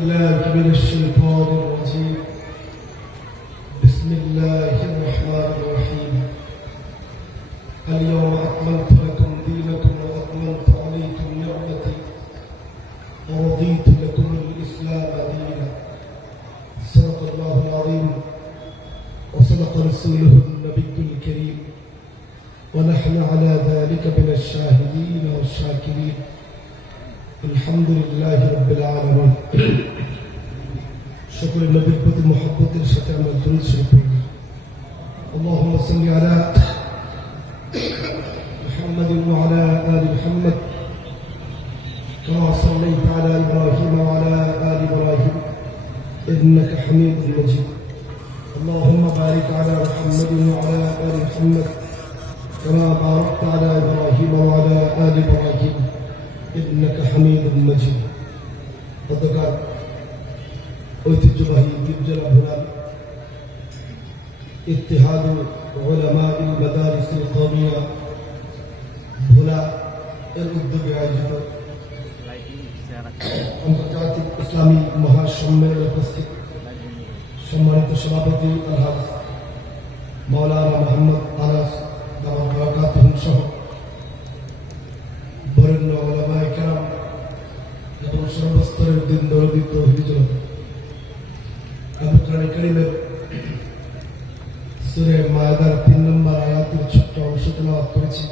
بالله من الشيطان الرجيم بسم الله الرحمن الرحيم اليوم أكملت لكم دينكم وأتممت عليكم نعمتي ورضيت لكم الإسلام دينا صدق الله العظيم وصدق رسوله النبي الكريم ونحن على ذلك من الشاهدين والشاكرين الحمد لله رب العالمين شكر النبي البدر محبة الشتام والدروس شكرا اللهم صل على محمد وعلى آل محمد كما صليت على إبراهيم وعلى آل إبراهيم إنك حميد مجيد اللهم بارك على محمد وعلى آل محمد كما باركت على إبراهيم وعلى آل إبراهيم إنك حميد مجيد গতকাল ঐতিহ্যবাহী গির্জা ভোলার ইত্তেহাদ উলামা ইল মাদারিস আল কওমিয়া ভোলা এর উদ্যোগে আয়োজিত আন্তর্জাতিক ইসলামী মহাসম্মেলনে উপস্থিত সম্মানিত সভাপতি আলহাজ মাওলানা মোহাম্মদ আনাস দামাত বারাকাতুহু সহ বরেণ্য উলামায়ে কেরাম এবং সর্বস্তরের দিন দরদি তৌহিদি জনতা আমি কোরআন কারীমের সূরা মায়দার 3 নম্বর আয়াতের ছোট্ট অংশ তেলাওয়াত করেছি।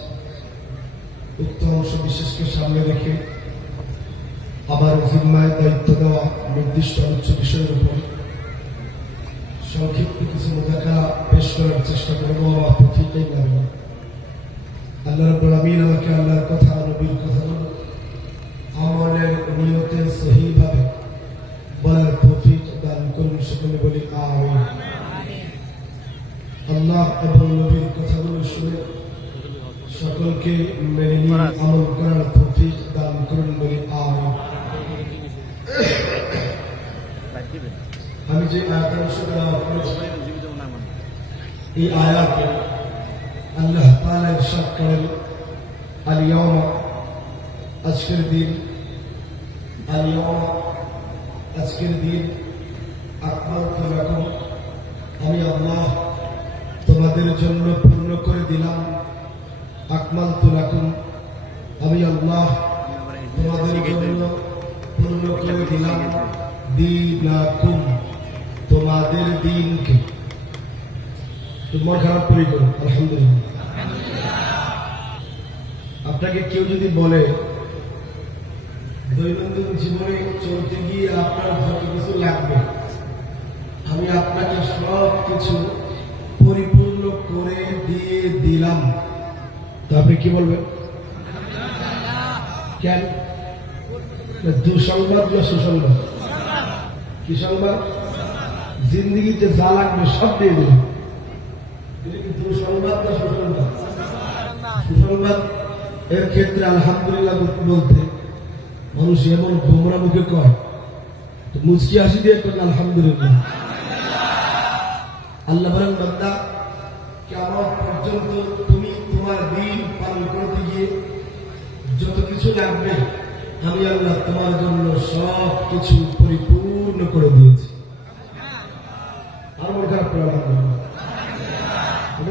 উক্ত অংশ বিশেষকে সামনে রেখে আবার জিম্মায় দায়িত্ব দেওয়া নির্দিষ্ট আলোচ্য বিষয়ের উপর সংক্ষিপ্ত কিছু মুযাকারা পেশ করার চেষ্টা করবো। আমার তৌফিকই লাগবে। আল্লাহ রাব্বুল আমিন আমাকে আল্লাহর কথা নবীর কথাগুলো আমলের নিয়তে সহিভাবে বলার তৌফিক দান করুন। সকলে বলি আমিন। আল্লাহ এবং নবীর কথাগুলো শুনে সকলকে মেনে নিয়ে আমল করার তৌফিক দান করুন বলি আমিন। আমি যে আয়াতের তেলাওয়াত করেছি এই আয়াতে আল্লাহ তাআলা ইরশাদ করেন আল ইয়াওমা আজকের দিন আল ইয়াওমা আজকের দিন আকমালতু লাকুম আমি আল্লাহ তোমাদের জন্য পূর্ণ করে দিলাম। আকমালতু লাকুম আমি আল্লাহ তোমাদের জন্য পূর্ণ করে দিলাম দীনাকুম তোমাদের দিনকে। তোমার খারাপ করি করুন আলহামদুলিল্লাহ। আপনাকে কেউ যদি বলে দৈনন্দিন জীবনে চলতে গিয়ে আপনার যত কিছু লাগবে আমি আপনাকে সব কিছু পরিপূর্ণ করে দিয়ে দিলাম, তো আপনি কি বলবেন? কেন? দুঃসংবাদ না সুসংবাদ? কি সংবাদ? জিন্দিগিতে যা লাগবে সব দিয়ে দিলাম। দুঃসংবাদ না সুসংবাদ? সুসংবাদ এর ক্ষেত্রে আলহামদুলিল্লাহ বলতে মানুষ এমন গোমরা মুখে কয়, তো মুচকি হাসি দিয়ে করেন আলহামদুলিল্লাহ। আল্লাহ বলেন বান্দা কিয়ামত পর্যন্ত তুমি তোমার দিন পালন করতে গিয়ে যত কিছু লাগবে আমি আল্লাহ তোমার জন্য সব কিছু পরিপূর্ণ করে দিয়েছি। আর মনে খারাপ করে আলহামদুলিল্লাহ।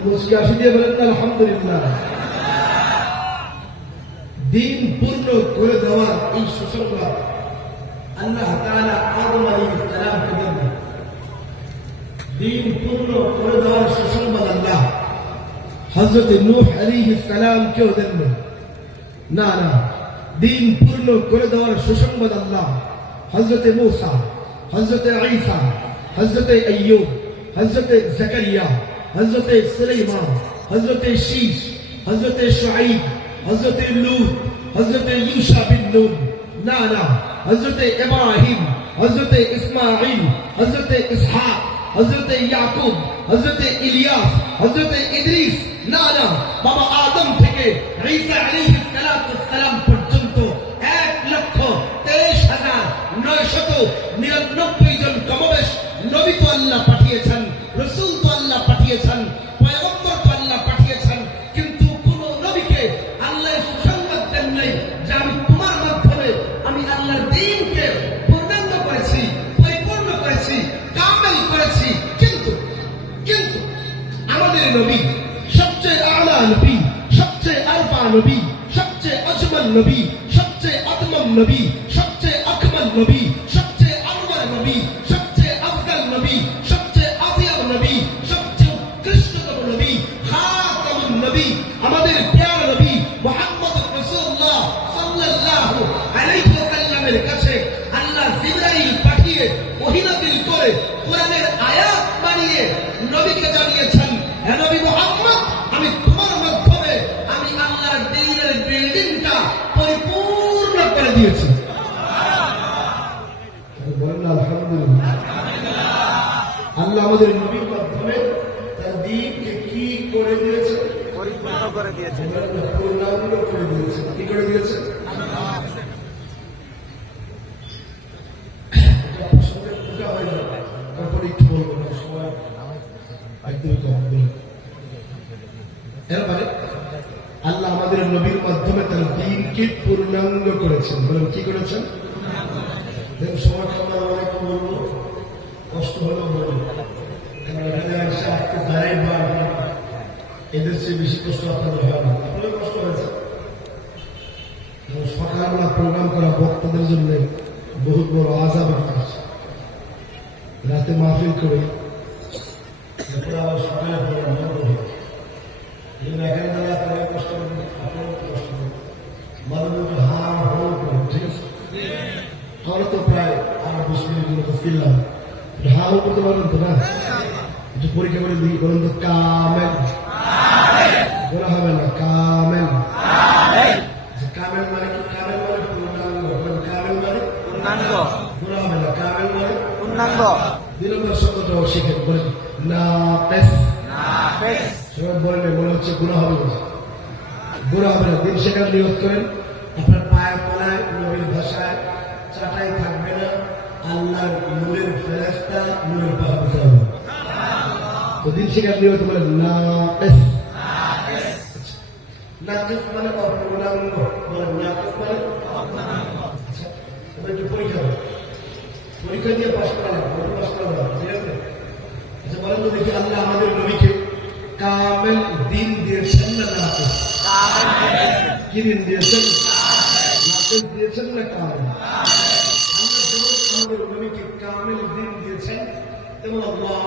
মুচকি হাসি দিয়ে বলেন আলহামদুলিল্লাহ। দিন পূর্ণ করে দেওয়ার এই সুসংবাদ আল্লাহ তাআলা আদম আলাইহিস সালামকে দেন। দিন পূর্ণ করে দেওয়ার সুসংবাদ আল্লাহ হযরত নূহ আলাইহিস সালামকেও দেন না। দিন পূর্ণ করে দেওয়ার সুসংবাদ আল্লাহ হযরত মূসা, হযরত ঈসা, হযরত আইয়ুব, হযরত জাকারিয়া, হযরত সুলাইমান, হযরত শীশ, হযরত শুআইব, হযরত লূত, হযরত ইউশা বিন নুন, হযরত ইব্রাহিম, হযরত ইসমাঈল, হযরত ইসহাক, হযরত ইয়াকুব, হযরত ইলিয়াস, হযরত ইদ্রিস, বাবা আদম থেকে ঈসা আলাইহিস সালাম পর্যন্ত 1,23,999 জন কমবেশ নবী তো আল্লাহ পাঠিয়েছেন, রাসূল তো আল্লাহ পাঠিয়েছেন, পয়গম্বর তো আল্লাহ পাঠিয়েছেন, কিন্তু কোন নবীকে আল্লাহ সুসংবাদ দেন নাই যে আমি তোমার মাধ্যমে আমি আল্লাহর দ্বীনকে পূর্ণাঙ্গ করেছি। নবী, সবচেয়ে আজমান নবী, সবচেয়ে আতমাম নবী, সবচেয়ে আকমাল নবী, সবচেয়ে আনওয়ার নবী, সবচেয়ে আফজাল নবী, সবচেয়ে আতিয়াব নবী, সবচেয়ে উৎকৃষ্টতম নবী, খাতামুন নবী, আমাদের প্রিয় নবী মুহাম্মদ রাসূলুল্লাহ সাল্লাল্লাহু আলাইহি ওয়াসাল্লামের কাছে আল্লাহ জিবরাইল পাঠিয়ে ওহী নাযিল করে কোরআনের আয়াত বানিয়ে নবীকে জানিয়েছেন, হে নবী মুহাম্মদ, আমি তোমার মাধ্যমে আমি আল্লাহর দ্বীনের বিল্ডিংটা পরিপূর্ণ করে দিয়েছি। বলেন আলহামদুলিল্লাহ। আল্লাহ আমাদের নবীর মাধ্যমে তার দ্বীনকে কি করে দিয়েছে? পরিপূর্ণ করে দিয়েছে। পূর্ণাঙ্গ করে দিয়েছে। কি করে দিয়েছে? এরপরে আল্লাহ আমাদের নবীর মাধ্যমে তার দ্বীনকে পূর্ণাঙ্গ করেছেন। বলেন কি করেছেন? সময় আমরা অনেক বলবো, কষ্ট হলেও বলবো, কারণ এখানে এসে আজকে যারাই বা এদের চেয়ে বেশি কষ্ট আপনাদের হয় না। আপনাদের কষ্ট হয়েছে। সকালবেলা প্রোগ্রাম করা বক্তাদের জন্য বহুত বড় আযাব আছে। রাতে মাহফিল করে আবার সকালে প্রোগ্রাম বন্ধ হয়। এখানে যারা তারা কষ্ট করবেন, আপনারা কষ্ট করবেন, মানুষ হা হো করে, ঠিক আছে? আমরা তো প্রায় 20 মিনিট মতো ফিরলাম। হা হো করতে পারবেন তো না? একটু পরীক্ষা করে দিই, বলুন তো কামেল। বলা হবে না কামেল। কামেল মানে কি? কামেল মানে পূর্ণাঙ্গ। কামেল মানে পূর্ণাঙ্গ। বলা হবে না কামেল মানে পূর্ণাঙ্গ। 2 নম্বর শব্দটাও শিখেন। বলেন নাকিস। নাকিস। সবাই বলেন মনে হচ্ছে গুনাহ হবে। গুনাহ হবে না। দিন শেখার নিয়ত করেন। আপনার পায়ের তলায় নবীর ভাষায় চাটাই থাকবে না। আল্লাহর নূরের ফেরেশতা নূরের পাহাড় হবে। তো দিন শেখার নিয়ত বলেন নাকিস। নাকিস মানে অপূর্ণাঙ্গ। বলেন নাকিস মানে অপূর্ণাঙ্গ। আচ্ছা, এবার একটু পরীক্ষা হবে। পরীক্ষা দিয়ে পাস করা লাগবে, পাস করা লাগবে, ঠিক আছে? আচ্ছা বলেন তো দেখি, আল্লাহ আমাদের নবীকে কামেল দিন দিয়েছেন না নাকিস? কি দিন দিয়েছেন? নাকিস দিয়েছেন না কামেল? আল্লাহ যেমন আমাদের নবীকে কামেল দিন দিয়েছেন, তেমন আল্লাহ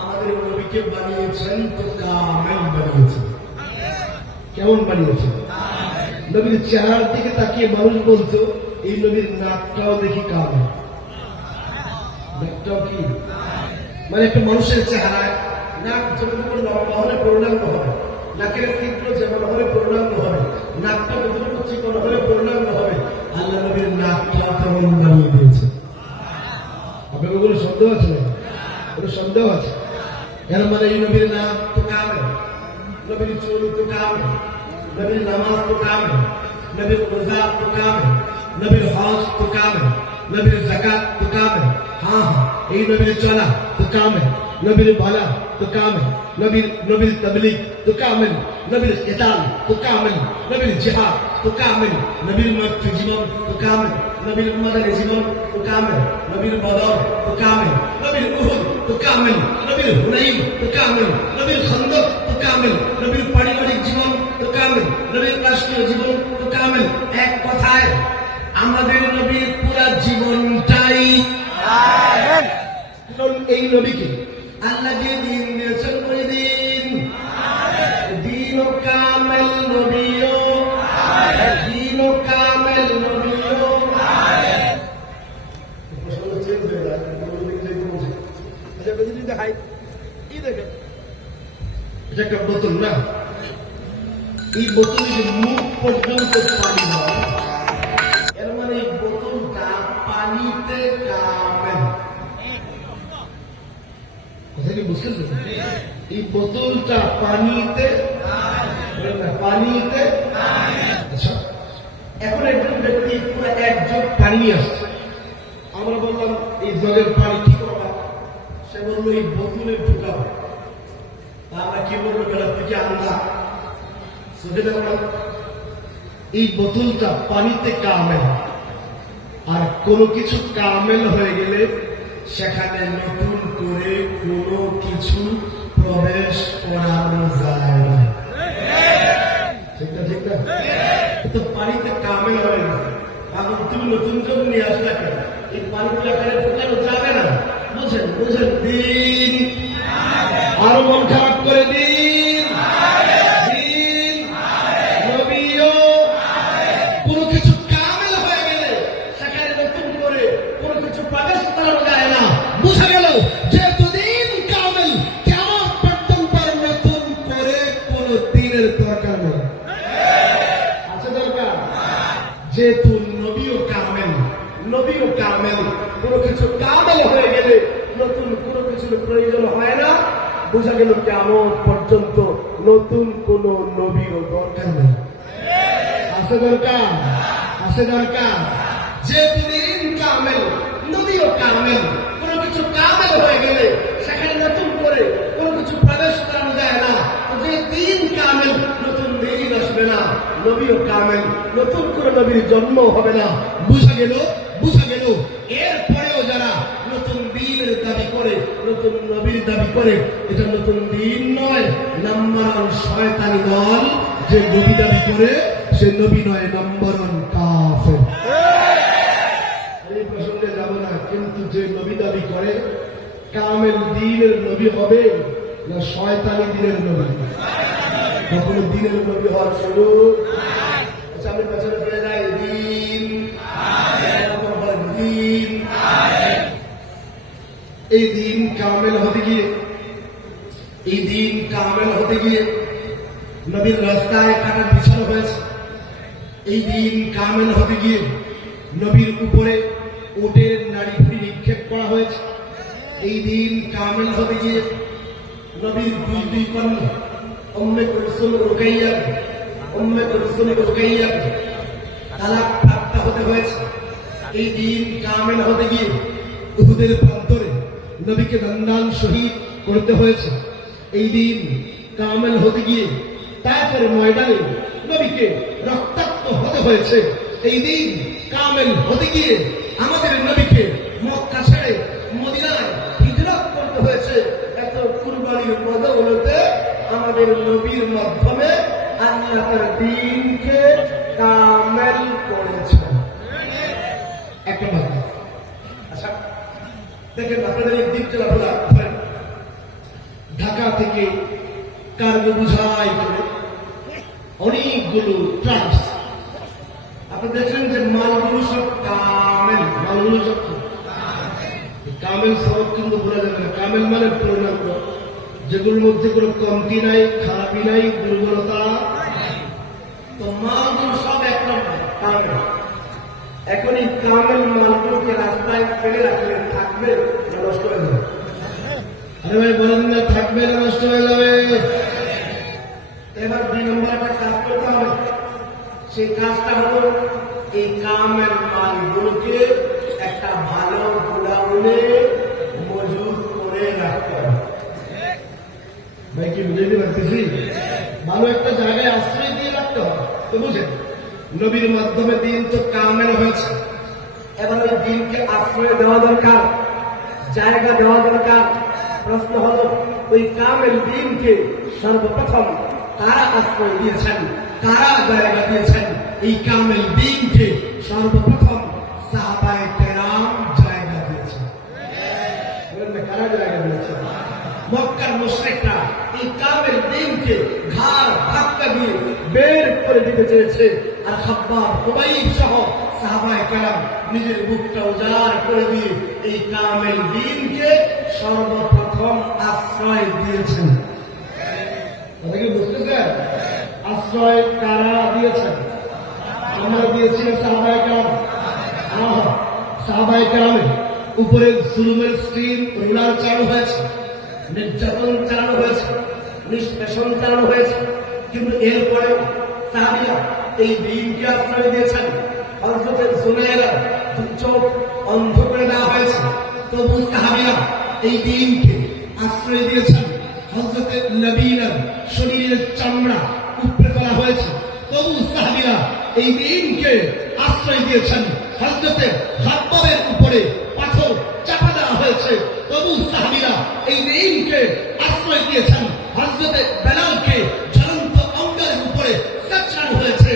আমাদের নবীকে বানিয়েছেন তো কামেল বানিয়েছেন। কেমন বানিয়েছেন? নবীর চেহারার দিকে তাকিয়ে মানুষ বলতো, এই নবীর নাকটাও দেখি কামেল। নাকটাও কি? মানে একটা মানুষের চেহারায় নাক যতটুকু লম্বা হলে পূর্ণাঙ্গ হবে, নাকের তীব্র যেমন হলে পূর্ণাঙ্গ হবে, নাকটা যতটুকু চিকন হলে পূর্ণাঙ্গ হবে। আল্লাহ নবীর নাকটা তেমন বানিয়ে দিয়েছে। আপনার কোনো সন্দেহ আছে না? কোনো সন্দেহ আছে? এর মানে এই নবীর নাক তো কামেল, নবীর চুল তো কামেল, নবীর নামাজ তো কামেল, নবীর রোজা তো কামেল, নবীর হজ তো কামেল, নবীর যাকাত তো কামেল। हाँ हाँ, এই নবীর চলা তো কামেল, নবীর বলা তো কামেল, নবীর তাবলীগ তো কামেল, নবীর কিতাব তো কামেল, নবীর জিহাদ তো কামেল, নবীর মক্কি জীবন তো কামেল, নবীর মদনী জীবন তো কামেল, নবীর বদর তো কামেল, নবীর উহুদ তো কামেল, নবীর হুনাইন তো কামেল, নবীর খন্দক তো কামেল, নবীর পারিবারিক জীবন তো কামেল, নবীর রাষ্ট্রীয় জীবন তো কামেল। এক কথায় আমাদের নবীর পুরা জীবনটাই এই নবীকে আল্লাহ যে দিন দিয়েছেন, ওই দিন দিন ও কামেল নবীও, দিন ও কামেল নবীও। দেখাই এটা একটা বোতল না? এই বোতলের মুখ পর্যন্ত পানি হয়, এর মানে এই বোতলটা পানিতে কামেল। কথা কি বুঝতেছেন? এই বোতলটা পানিতে পানিতে। আচ্ছা, এখন একজন ব্যক্তি পুরো 1 জগ পানি নিয়ে আসছে। আমরা বললাম এই জগের পানি কি করবা? সে বললো এই বোতলে ঢুকাবো। আমরা কি বলবো? বেলা থেকে আন্দা সোজে দেবো। এই বোতলটা পানিতে কামেল, আর কোনো কিছু কামেল হয়ে গেলে সেখানে নতুন করে কোনো কিছু প্রবেশ করানো যায় না। ঠিক না? ঠিক না? তো পানিতে কামেল হয় না। এখন তুমি নতুন যোগ নিয়ে আসলে কেন? এই পানি তো এখানে ঢোকানো যাবে না। বুঝেন বুঝেন, দিন আরো মন খারাপ করে দিন, দিন নবীও কোনো কিছু কামেল হয়ে গেলে সেখানে নতুন করে কোনো কিছু প্রবেশ করানো যায় না। বুঝা গেল যেহেতু দিন কামেল, কেমন পর্যন্ত নতুন করে কোনো দিনের দরকার নেই। আছে দরকার? যেহেতু নবীও কামেল, নবীও কামেল, কোনো কিছু কামেল হয়ে গেলে নতুন কোনো কিছুর প্রয়োজন হয় না। বোঝা গেল কেমন পর্যন্ত নতুন কোন নবীও দরকার নেই। আছে দরকার? আছে দরকার? যেহেতু দিন কামেল, নবীও কামেল, কোনো কিছু কামেল হয়ে গেলে সেখানে নতুন করে কোনো কিছু প্রবেশ করানো যায় না। যে দিন কামেল, নতুন দিন আসবে না। নবীও কামেল, নতুন করে নবীর জন্ম হবে না। বুঝা গেল? বুঝা গেল? এরপরেও যারা নতুন দিনের দাবি করে, নতুন নবীর দাবি করে, এটা নতুন দিন নয়, নাম্বার ওয়ান শয়তানি দল। যে নবী দাবি করে সে নবী নয়, নাম্বার ওয়ান কাফের। এই প্রসঙ্গে যাব না, কিন্তু যে নবী দাবি করে কামেল দিনের নবী হবে না শয়তানি দিনের নবী? কখনো দিনের নবী হওয়ার সুযোগ? আচ্ছা, আমি পেছনে ফিরে যাই। দিন দিন, এই দিন কামেল হতে গিয়ে, এই দিন কামেল হতে গিয়ে নবীর রাস্তায় কাটা বিছানো হয়েছে। এই দিন কামেল হতে গিয়ে নবীর উপরে উটের নাড়ি ভুড়ি নিক্ষেপ করা হয়েছে। এই দিন কামেল হতে গিয়ে নবীর দুই দুই কন্যা উম্মে কুলসুম রুকাইয়া, উম্মে কুলসুম রুকাইয়া তালাক প্রাপ্ত হতে হয়েছে। এই দিন কামেল হতে গিয়ে উহুদের প্রান্তরে নবীকে দণ্ডান শহীদ করতে হয়েছে। এই দিন কামেল হতে গিয়ে তারপরে ময়দানে নবীকে রক্তাক্ত হতে হয়েছে। এই দিন কামেল হতে গিয়ে আমাদের নবীকে মক্কা ছেড়ে মদিনায় হিজরত করতে হয়েছে। এত কুরবানির বদৌলতে আমাদের নবীর মাধ্যমে আল্লাহ তার দিনকে কামেল করেছেন। একটা কথা, আচ্ছা দেখেন, আপনাদের এই দিক চলাফেরা করেন, ঢাকা থেকে কার্গো বুঝাই করে অনেকগুলো ট্রান্স, আপনি দেখলেন যে মালগুলো সব কামেল, মালগুলো সব কামেল সব কিন্তু বলা যাবে না। কামেল মানে পূর্ণাঙ্গ, যেগুলোর মধ্যে কোনো কমতি নাই, খারাপি নাই, দুর্বলতা। তো মালগুলো সব এক নম্বর কামেল। এখন এই কামেল মালগুলোকে রাস্তায় ফেলে রাখলে থাকবে না নষ্ট হয়ে যাবে? আরে ভাই বলেন না, থাকবে না নষ্ট হয়ে যাবে? এবার দুই নম্বর একটা কাজ করতে হবে। সেই কাজটা হলো এই কামেল মালগুলোকে একটা ভালো গোডাউনে মজুত করে রাখতে হবে। ভাই কি বুঝতে পারতেছি? ভালো একটা জায়গায় আশ্রয় দিয়ে রাখতে হবে। তো বুঝেন, নবীর মাধ্যমে দিন তো কামেল হয়েছে। এবার ওই দিনকে আশ্রয় দেওয়া দরকার, জায়গা দেওয়া দরকার। প্রশ্ন হলো, ওই কামেল দিনকে সর্বপ্রথম কারা আশ্রয় দিয়েছেন, কারা জায়গা দিয়েছেন? এই কামেল দিনকে সর্বপ্রথম সাহাবায়ে কেরাম জায়গা দিয়েছেন। কারা জায়গা দিয়েছেন? মক্কার মুশরিকরা এই কামেল দিনকে ঘাড় ধাক্কা দিয়ে বের করে দিতে চেয়েছে। আর খাব্বাব, হুবাইব সহ সাহাবায়ে কেরাম নিজের বুকটা উজাড় করে দিয়ে এই কামেল দিনকে সর্বপ্রথম আশ্রয় দিয়েছেন। বুঝতেছেন? আশ্রয় কারা দিয়েছেন? আমরা দিয়েছিলাম সাহাবায়ে কেরাম। সাহাবায়ে কেরামের উপরে জুলুমের স্টিম রুলার চালু হয়েছে, নির্যাতন চালানো হয়েছে, নিষ্পেষণ চালানো হয়েছে, কিন্তু এরপরে সাহাবীরা এই দিনকে আশ্রয় দিয়েছেন। হযরত সুমাইয়া চোখ অন্ধ করে দেওয়া হয়েছে, তবু সাহাবীরা এই দিনকে আশ্রয় দিয়েছেন। হযরত নবীর শরীরের চামড়া উপড়ে ফেলা হয়েছে, তবু সাহাবীরা এই দিনকে আশ্রয় দিয়েছেন। হযরত খাব্বাবের উপরে পাথর চাপা দেওয়া হয়েছে, তবু সাহাবীরা এই দিনকে আশ্রয় দিয়েছেন। হযরত বেলালকে জ্বলন্ত অঙ্গারের উপরে চাচানো হয়েছে,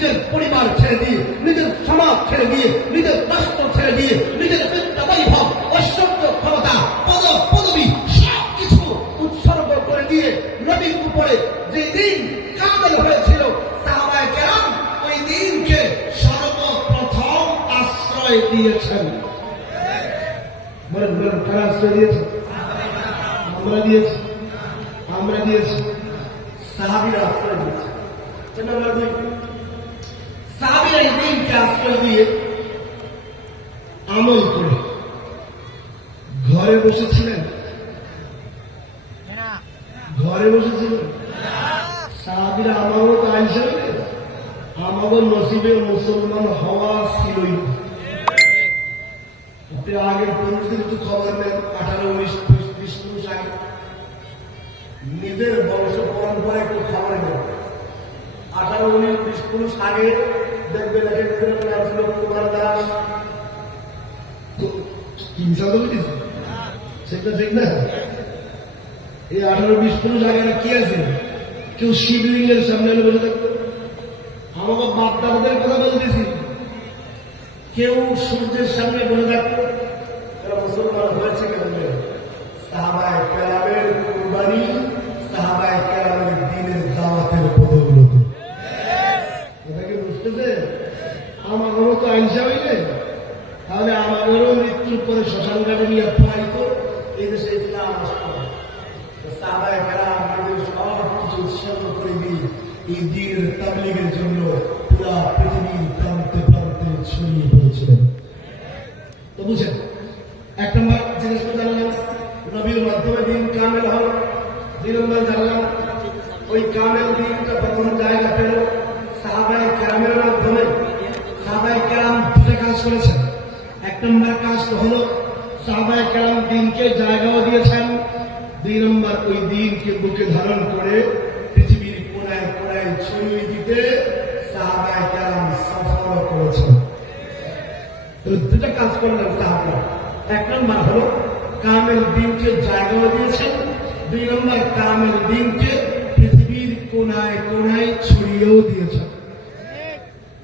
নিজের পরিবার ছেড়ে দিয়ে, নিজের সমাজ ছেড়ে দিয়ে, নিজের রাষ্ট্র ছেড়ে দিয়ে, নিজের বিদ্যা বৈভব, ঐশ্বর্য, ক্ষমতা, পদবী সবকিছু উৎসর্গ করে দিয়ে নবীর উপরে যে দিন কামেল হয়েছিল, সাহাবায়ে কেরাম ওই দিনকে সর্বপ্রথম আশ্রয় দিয়েছেন। বলেন বলেন, কারা আশ্রয় দিয়েছে? আমরা দিয়েছি। সাহাবীরা আশ্রয় দিয়েছে। নম্বর 2, সাহাবীরা এই দিনকে আশ্রয় দিয়ে আমল করে ঘরে বসেছিলেন। সাহাবীরা আমারও আইসা আমাদের নসিবে মুসলমান হওয়া ছিলই। আপনি আগের পুরুষদের একটু খবর নেন, 18-19-20 পুরুষ আগে নিজের বংশ পরম্পরা একটু খবর নেন। 18-19-20 পুরুষ আগে দেখবেন নিজের নাম ছিল কুমার দাস। সেটা ঠিক না? এই 18-20 পুরুষ আগে কি আছে? কেউ শিবলিঙ্গের সামনে বসে থাকতো। আমাকে বাপ দাদাদের কথা বলতেছি, কেউ সূর্যের সামনে বসে থাকতো। এরা মুসলমান হয়েছে কেন? সাহাবায়ে কেরামের কুরবানি, সাহাবায়ে কেরামের দ্বীনের দাওয়াতের বদৌলতে। এটাকে বুঝতেছে? আমাদেরও তো আইনসা হইলে, তাহলে আমাদেরও মৃত্যুর পরে শ্মশান ঘাটে নিয়ে পড়াইতো, এই দেশে ইসলাম আসতো। সাহাবায়ে কেরাম নিজের সব কিছু উৎসর্গ করে দিয়ে এই দ্বীনের তাবলীগের জন্য পুরা পৃথিবীর প্রান্তে প্রান্তে ছড়িয়ে পড়েছিলেন। তো বুঝেন, 1 নম্বর জিনিস তো জানলাম নবীর মাধ্যমে দিন কামেল হল। 2 নম্বর জানলাম ওই কামেল দিনটা প্রথম জায়গা পেল সাহাবায়ে কেরামের মাধ্যমে। সাহাবায়ে কেরাম 2টা কাজ করেছেন। 1 নম্বর কাজ হল সাহাবায়ে কেরাম দিনকে জায়গাও দিয়েছেন। 2 নম্বর ওই দিনকে বুকে ধারণ করে পৃথিবীর কোনায় কোনায় ছড়িয়ে দিতে সাহাবায়ে কেরাম সফর করেছেন। 2টা কাজ করলেন সাহাবারা। 1 নম্বর হলো কামেল দিনকে জায়গাও দিয়েছেন। 2 নম্বর কামেল দিনকে পৃথিবীর কোনায় কোনায় ছড়িয়েও দিয়েছেন।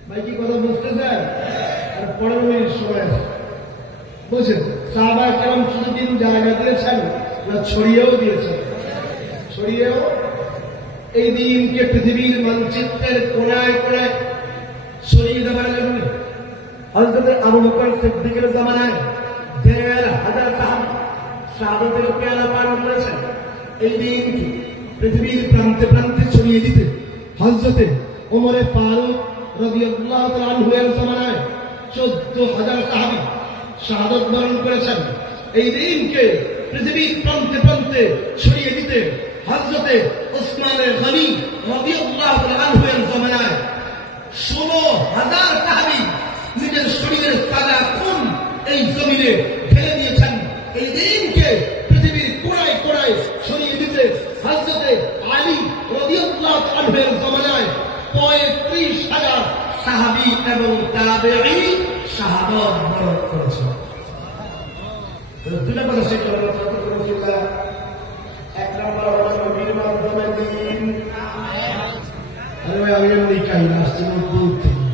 ভাই কি কথা বুঝতে চান? আর 15 মিনিট সময় আছে, বুঝছেন? সাহাবায়ে কেরাম শুধু দিন জায়গা দিয়েছেন না, ছড়িয়েও দিয়েছেন। ছড়িয়েও এই দিনকে পৃথিবীর মানচিত্রের কোনায় কোনায় ছড়িয়ে দেওয়ার জন্য হযরত আবু বকর সিদ্দিকের জামানায় 1,500 সাহাবী শাহাদাতের পেয়ালা পান করেছেন। এই দিনকে পৃথিবীর প্রান্তে প্রান্তে ছড়িয়ে দিতে হযরত ওমর ফারুক রাদিয়াল্লাহু তাআলা আনহু এর জামানায় 14,000 সাহাবী শাহাদাত বরণ করেছেন। এই দিনকে পৃথিবীর প্রান্তে প্রান্তে ছড়িয়ে দিতে হযরত ওসমান গনি রাদিয়াল্লাহু তাআলা আনহু এর জামানায় 16,000 সাহাবী নিজের শরীরের তাজা খুন এই জমিনে ঢেলে দিয়েছেন। এই দিনকে পৃথিবীর কোনায় কোনায় ছড়িয়ে দিতে হযরত আলী রাদিয়াল্লাহু তাআলা আনহু এর জামানায় 35,000 সাহাবী এবং তাবেঈ শাহাদাত বরণ করেছেন। 2টা কথা শিখতে হবে। 1 নম্বর হলো নবীর মাধ্যমে দিন। আরে ভাই, আমি এমনি কাহিনী আসছি দূর থেকে,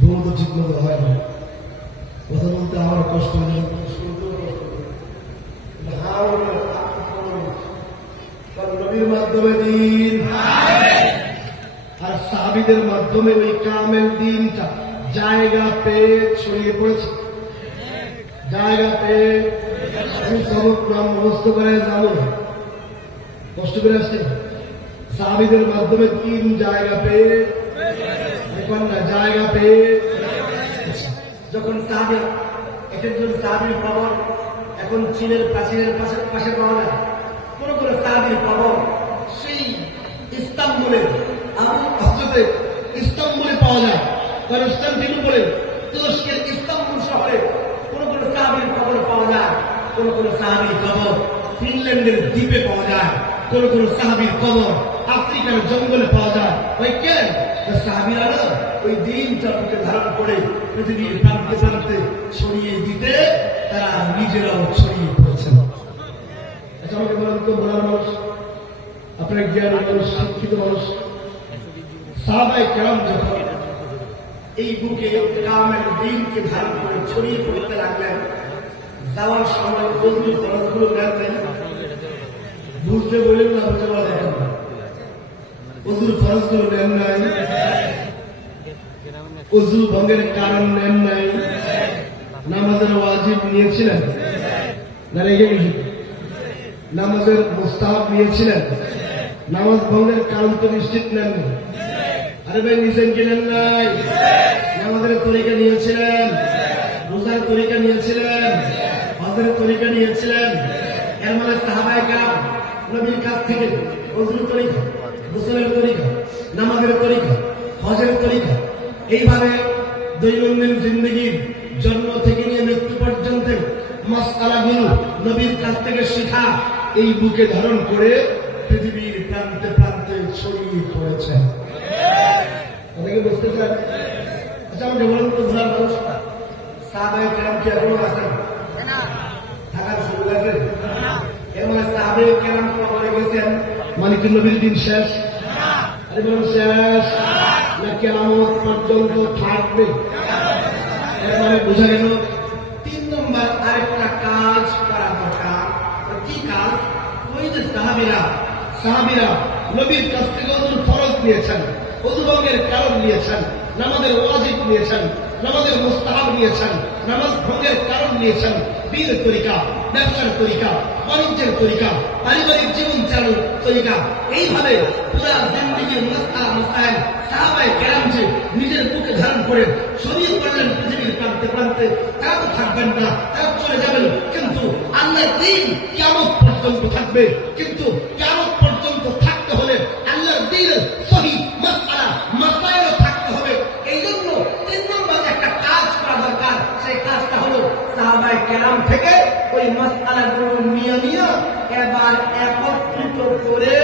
দূর তো ঠিক মতো হয় না। কথা বলতে আমার কষ্ট নেই, নবীর মাধ্যমে দিন আর সাহাবীদের মাধ্যমে ওই কামেল দিনটা জায়গা পেয়ে ছড়িয়ে পড়েছে। জায়গা পেয়ে আমি সবক নাম মুখস্থ করে যাবো, কষ্ট করে আসছে। সাহাবীদের মাধ্যমে দিন জায়গা পেয়ে, জায়গা পেয়ে যখন সাহাবী একজন সাহাবীর খবর এখন চীনের প্রাচীনের পাশে পাওয়া যায়। কোন কোন সাহাবীর খবর সেই ইস্তাম্বুলে ইস্তাম্বুলে পাওয়া যায়, কনস্টান্টিনোপলে তুরস্কের ইস্তাম্বুল শহরে কোন কোন সাহাবীর খবর পাওয়া যায়। কোন কোন সাহাবীর খবর ফিনল্যান্ডের দ্বীপে পাওয়া যায়। কোন কোন সাহাবীর খবর আফ্রিকার জঙ্গলে পাওয়া যায়। ওই কেন সাহাবীরা ওই দিনটা বুকে ধারণ করে পৃথিবীর প্রান্তে প্রান্তে ছড়িয়ে দিতে তারা নিজেরাও ছড়িয়ে পড়েছেন। আচ্ছা, আমাকে বলেন তো, বলার মানুষ, আপনার জ্ঞান মানুষ, শিক্ষিত মানুষ, সাহাবায়ে কেরাম যখন এই বুকে কামের দিনকে ধারণ করে ছড়িয়ে পড়তে লাগলেন, যাওয়ার সময় ওযুর ফরজগুলো নেন বুঝতে বললেন না, বুঝতে বলা দেখেন না, ওযুর ফরজগুলো নেন নাই, ওযু ভঙ্গের কারণ নেন নাই, নামাজের ওয়াজিব নিয়েছিলেন না, রেগে গেছি, নামাজের মুস্তাহাব নিয়েছিলেন, নামাজ ভঙ্গের কারণ তো নিশ্চিত নেন না, আরে ভাই নিছেন কি নেন নাই, নামাজের তরিকা নিয়েছিলেন, রোজার তরিকা নিয়েছিলেন, হজের তরিকা নিয়েছিলেন। এর মানে সাহাবায়ে কেরাম নবীর কাছ থেকে ওযুর তরিকা, গোসলের তরিকা, নামাজের তরিকা, হজের তরিকা, এইভাবে দৈনন্দিন জিন্দগির জন্ম থেকে নিয়ে মৃত্যু পর্যন্ত মাসআলাগুলো নবীর কাছ থেকে শেখা এই বুকে ধারণ করে পৃথিবীর প্রান্তে প্রান্তে ছড়িয়ে পড়েছে। অনেকে বুঝতে চান? আচ্ছা আমাকে বলুন তো, ভোলার মানুষ সাহাবায়ে কেরাম কি এখনো আছেন? থাকার সুযোগ আছে? এর মানে সাহাবায়ে কেরাম কবরে গেছেন মানে কি নবীর দিন শেষ? আরে বলুন শেষ না কিয়ামত পর্যন্ত থাকবে? এর মানে বোঝা গেল 3 নম্বর আরেকটা কাজ করা দরকার। কি কাজ? ওই যে সাহাবীরা নবীর কাছ থেকে ওযুর ফরজ নিয়েছেন, ওযু ভঙ্গের কারণ নিয়েছেন, নামাজের ওয়াজিব নিয়েছেন, নামাজের মুস্তাহাব নিয়েছেন, নামাজ ভঙ্গের কারণ নিয়েছেন, বিয়ের তরিকা, ব্যবসার তরিকা, বাণিজ্যের তরিকা, পারিবারিক জীবন চালানোর তরিকা, এইভাবে পুরা জিন্দেগির মাসআলা মাসাইল সাহাবায়ে কেরাম যে নিজের বুকে ধারণ করে ছড়িয়ে পড়লেন পৃথিবীর প্রান্তে প্রান্তে। তারা তো থাকবেন না, তারা চলে যাবেন, কিন্তু আল্লাহর দ্বীন কিয়ামত পর্যন্ত থাকবে। কিন্তু কিয়ামত পর্যন্ত থাকতে হলে আল্লাহর দ্বীনের সহিহ মাসআলা মাসাইল থাকতে হবে। এই জন্য 3 নম্বর একটা কাজ করা দরকার। সেই কাজটা হলো সাহাবায়ে কেরাম থেকে ওই মাসআলাগুলো নিয়ে এবার একত্রিত করে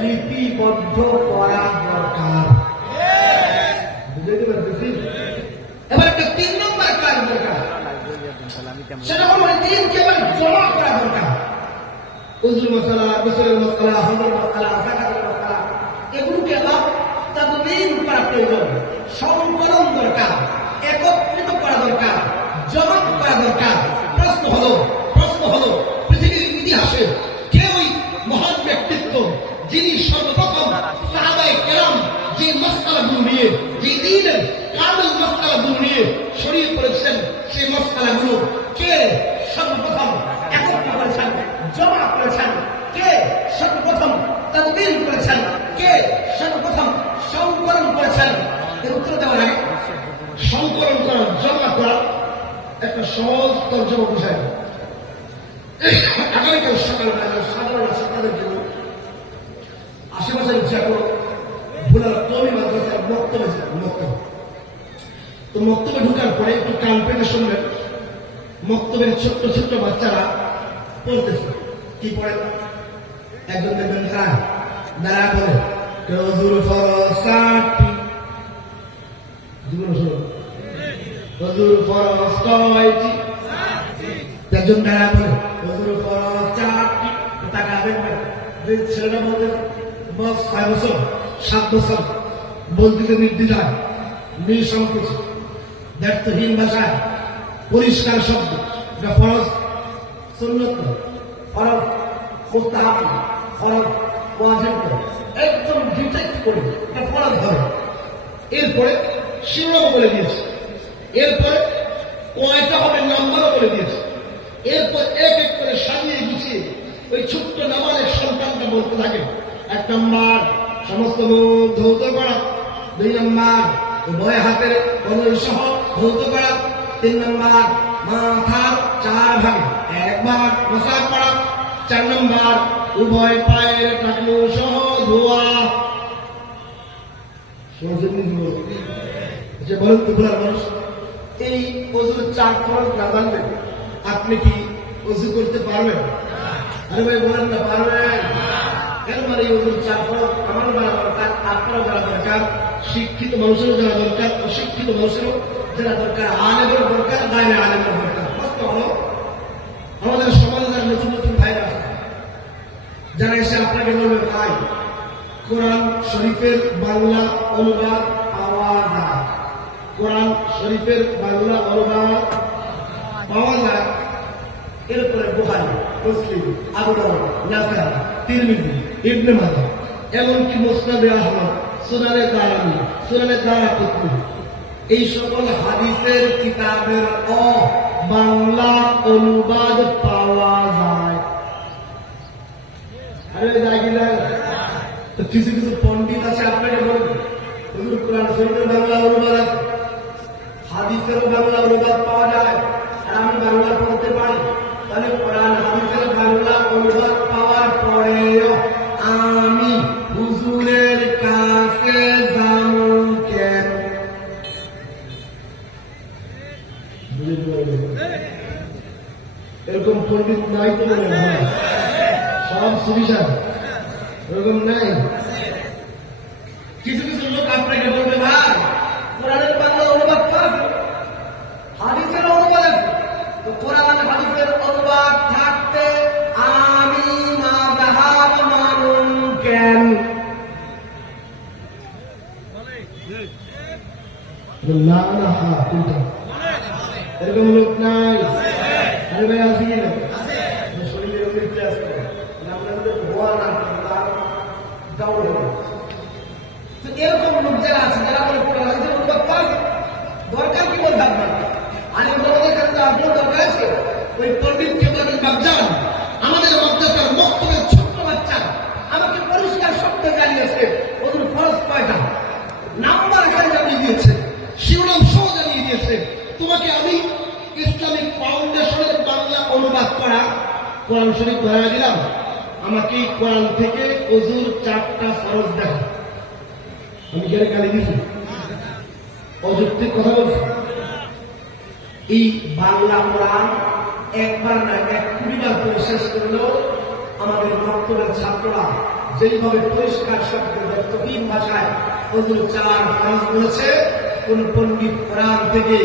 লিপিবদ্ধ করা দরকার। বুঝতে পারছি? এবার একটা 3 নম্বর কাজ দরকার, সেটা হলো দিনকে এবার জমা করা দরকার। ওযুর মাসআলা, গোসলের মাসআলা, হজের মাসআলা, যাকাতের মাসআলা, এগুলোকে এবার তাদবীন করা প্রয়োজন, সংকলন দরকার, একত্রিত করা দরকার, জমা করা দরকার। প্রশ্ন হলো পৃথিবীর ইতিহাসে কে ওই মহান ব্যক্তিত্ব যিনি সর্বপ্রথম সাহাবায়ে কেরাম যে মাসআলাগুলো নিয়ে, যে দ্বীনের কামিল মাসআলাগুলো নিয়ে ছড়িয়ে পড়েছেন, সেই মাসআলাগুলো কে সর্বপ্রথম একত্রিত করেছেন, জমা করেছেন, কে সর্বপ্রথম তাদবীন করেছেন, কে সর্বপ্রথম সংকলন করেছেন? এর উত্তর দেওয়ার আগে সংকলন করা, জমা করা একটা সহজ তর্জমা বোঝায়। আগামীকাল সকালবেলা সাধারণ আছে তাদের জন্য আশেপাশের যে কোনো ভোলার কওমি মাদ্রাসার মক্তবে তো মক্তবে ঢোকার পরে একটু কান পেতে শুনবেন। মক্তবের ছোট্ট ছোট্ট বাচ্চারা পড়তেছে। কি পড়ে? একজন দেখবেন দাঁড়া বলে ওযুর ফরজ 60টি, ওযুর ফরজ কয়টি? একজন দাঁড়া বলে ওযুর ফরজ 4টি। টাকা দেখবেন যে ছেলেটা বলতে 6 বছর 7 বছর বলতেছে নির্দ্বিধায়, নিঃসংকোচ, ব্যর্থহীন ভাষায়, পরিষ্কার শব্দ। এটা ফরজ, সুন্নত, ফরজ, মুস্তাহাব, ফরজ, ওয়াজিব, একদম ডিটেক্ট করে এটা ফরজ হবে। এরপরে শিরোনাম বলে দিয়েছে, এরপরে কয়টা হবে নাম্বারও বলে দিয়েছে। এরপর এক এক করে সাজিয়ে গুছিয়ে ওই ছোট্ট নামাজের সন্তানটা বলতে থাকে। 1 নম্বর সমস্ত মুখ ধৌত করা, 2 নম্বর উভয় হাতের কনুই সহ ধৌত করা, 3 নম্বর মাথার 4 ভাগে 1 ভাগ মাসাজ করা, 4 নম্বর উভয় পায়ের টাকনু সহ ধোয়া। যে বলেন তো ভোলার মানুষ এই ওযুর 4 ফরজ না জানবেন আপনি কি ওযু করতে পারবেন? আরে ভাই বলেন না পারবেন? এর মানে ওযুর 4 ফরজ আমার জানা দরকার, আপনারও জানা দরকার, শিক্ষিত মানুষেরও জানা দরকার, অশিক্ষিত মানুষেরও জানা দরকার, আলেমেরও দরকার, বাইরে আলেমেরও দরকার। প্রশ্ন হলো আমাদের সমাজে যারা নতুন নতুন ভাইরা আছে, যারা এসে আপনাকে বলবে ভাই কোরআন শরীফের বাংলা অনুবাদ পাওয়া যায়। কোরআন শরীফের বাংলা অনুবাদ পাওয়া যায়। এরপরে বুখারী, মুসলিম, আবু দাউদ, নাসাই, তিরমিজি, ইবনে মাজাহ, এমনকি মুসনাদে আহমদ, সুনানে দারামি, সুনানে দারাকুতনি, এই সকল হাদিসের কিতাবের বাংলা অনুবাদ পাওয়া যায়। আরে জায়গা তো কিছু কিছু পণ্ডিত আছে আপনাকে বলবেন হুজুর কোরআন শরীফের বাংলা অনুবাদ আছে, হাদিসেরও বাংলা অনুবাদ পাওয়া যায়, আর আমি বাংলা পড়তে পারি। তাহলে কোরআন হাদিসের বাংলা অনুবাদ পাওয়ার পরেও আমি হুজুরের কাছে যাবো কেন? এরকম পণ্ডিত নাই তো মনে হয়, সব সুবিধা এরকম নাই। কিছু কিছু লোক আপনাকে বলবে ভাই কোরআনের বাংলা অনুবাদ আছে, হাদিসের অনুবাদ আছে, তো কোরআন হাদিসের অনুবাদ থাকতে আমি মাযহাব মানুন কেন? না না হ্যাঁ কোনটা এরকম লোক নাই। আরে ভাই আসি কি না শরীরের উপরে ক্লাস করে আমরা তো ভোয়া না দাও। তো এরকম লোক যারা আছে যারা বলে কোরআন হাদিসের অনুবাদ পাবে দরকার কি বলতে আপনার আলিম আমাদের কাছে আপনার দরকার আছে। ওই পণ্ডিত কেবলের বাগজান আমাদের মাদ্রাসার মক্তবের ছোট্ট বাচ্চা আমাকে পরিষ্কার শব্দ জানিয়েছে ওদের ফরজ কয়টা নাম্বার এখানে জানিয়ে দিয়েছে, শিরোনাম সহ জানিয়ে দিয়েছে। তোমাকে আমি ইসলামিক ফাউন্ডেশনের বাংলা অনুবাদ করা কোরআন শরীফ ধরা দিলাম, আমাকে কোরআন থেকে ওযুর 4টা ফরজ দেখা। আমি কি গালি দিছি? অযৌক্তিক কথা বলছি? এই বাংলা কোরআন একবার না 1 বার পড়ে শেষ করলেও আমাদের বর্তমানের ছাত্ররা যেইভাবে পরিষ্কার শব্দে ব্যক্তহীন ভাষায় ওযুর 4 ফরজ বলেছে, কোন পণ্ডিত কোরআন থেকে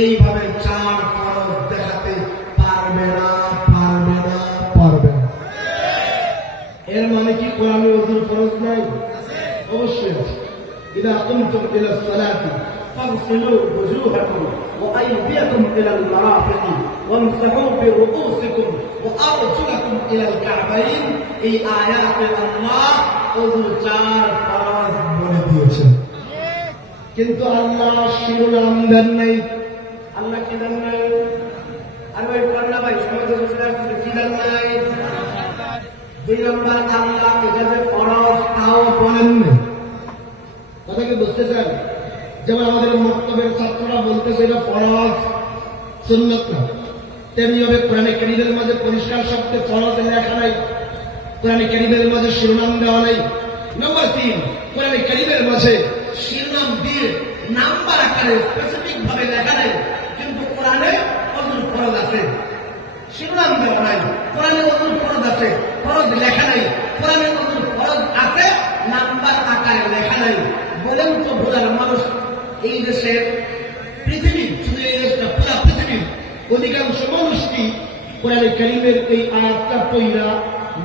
এইভাবে 4 ফরজ দেখাতে পারবে না, পারবে না, পারবে না। এর মানে কি কোরআনে ওযুর ফরজ নাই? অবশ্যই আছে। ইদা কুমতুম ইলা সালাতি ফাগসিলু ওজুহাকুম ওয়া আইদিয়াকুম ইলাল মারাফিকি ওয়ামসাহু বিরুউসিকুম ওয়া আরজুলাকুম ইলাল কা'বাইন। এই আয়াতে আল্লাহ ওযুর 4 ফরজ বলে দিয়েছেন, কিন্তু আল্লাহ শিরোনাম দেন নাই। আল্লাহ কি দেন নাই? আর ভাই কোরআন ভাই সমাজে কি দেন নাই? 2 নম্বর আল্লাহ এটা যে ফরজ তাও বলেন না। কথা কি বুঝতে চান? যেমন আমাদের মক্তবের ছাত্ররা বলতেছে এটা ফরজ সুন্নাত না, তেমনি ভাবে কোরআনে কারীমের মাঝে পরিষ্কার শব্দে ফরজ লেখা নাই, কোরআনে কারীমের মাঝে শিরোনাম দেওয়া নাই। নম্বর 3, কোরআনে কারীমের মাঝে শিরোনাম দিয়ে নাম্বার আকারে স্পেসিফিক ভাবে লেখা নাই, কিন্তু কোরআনে ওযুর ফরজ আছে, শিরোনাম দেওয়া নাই। কোরআনে ওযুর ফরজ আছে, ফরজ লেখা নাই। কোরআনে ওযুর ফরজ আছে, নাম্বার আকারে লেখা নাই। বলেন তো বোঝার মানুষ এই দেশে পৃথিবীর, শুধু এই দেশটা পুরা পৃথিবীর অধিকাংশ মানুষটি কোরআনে কারীমের এই আয়াতটা পড়া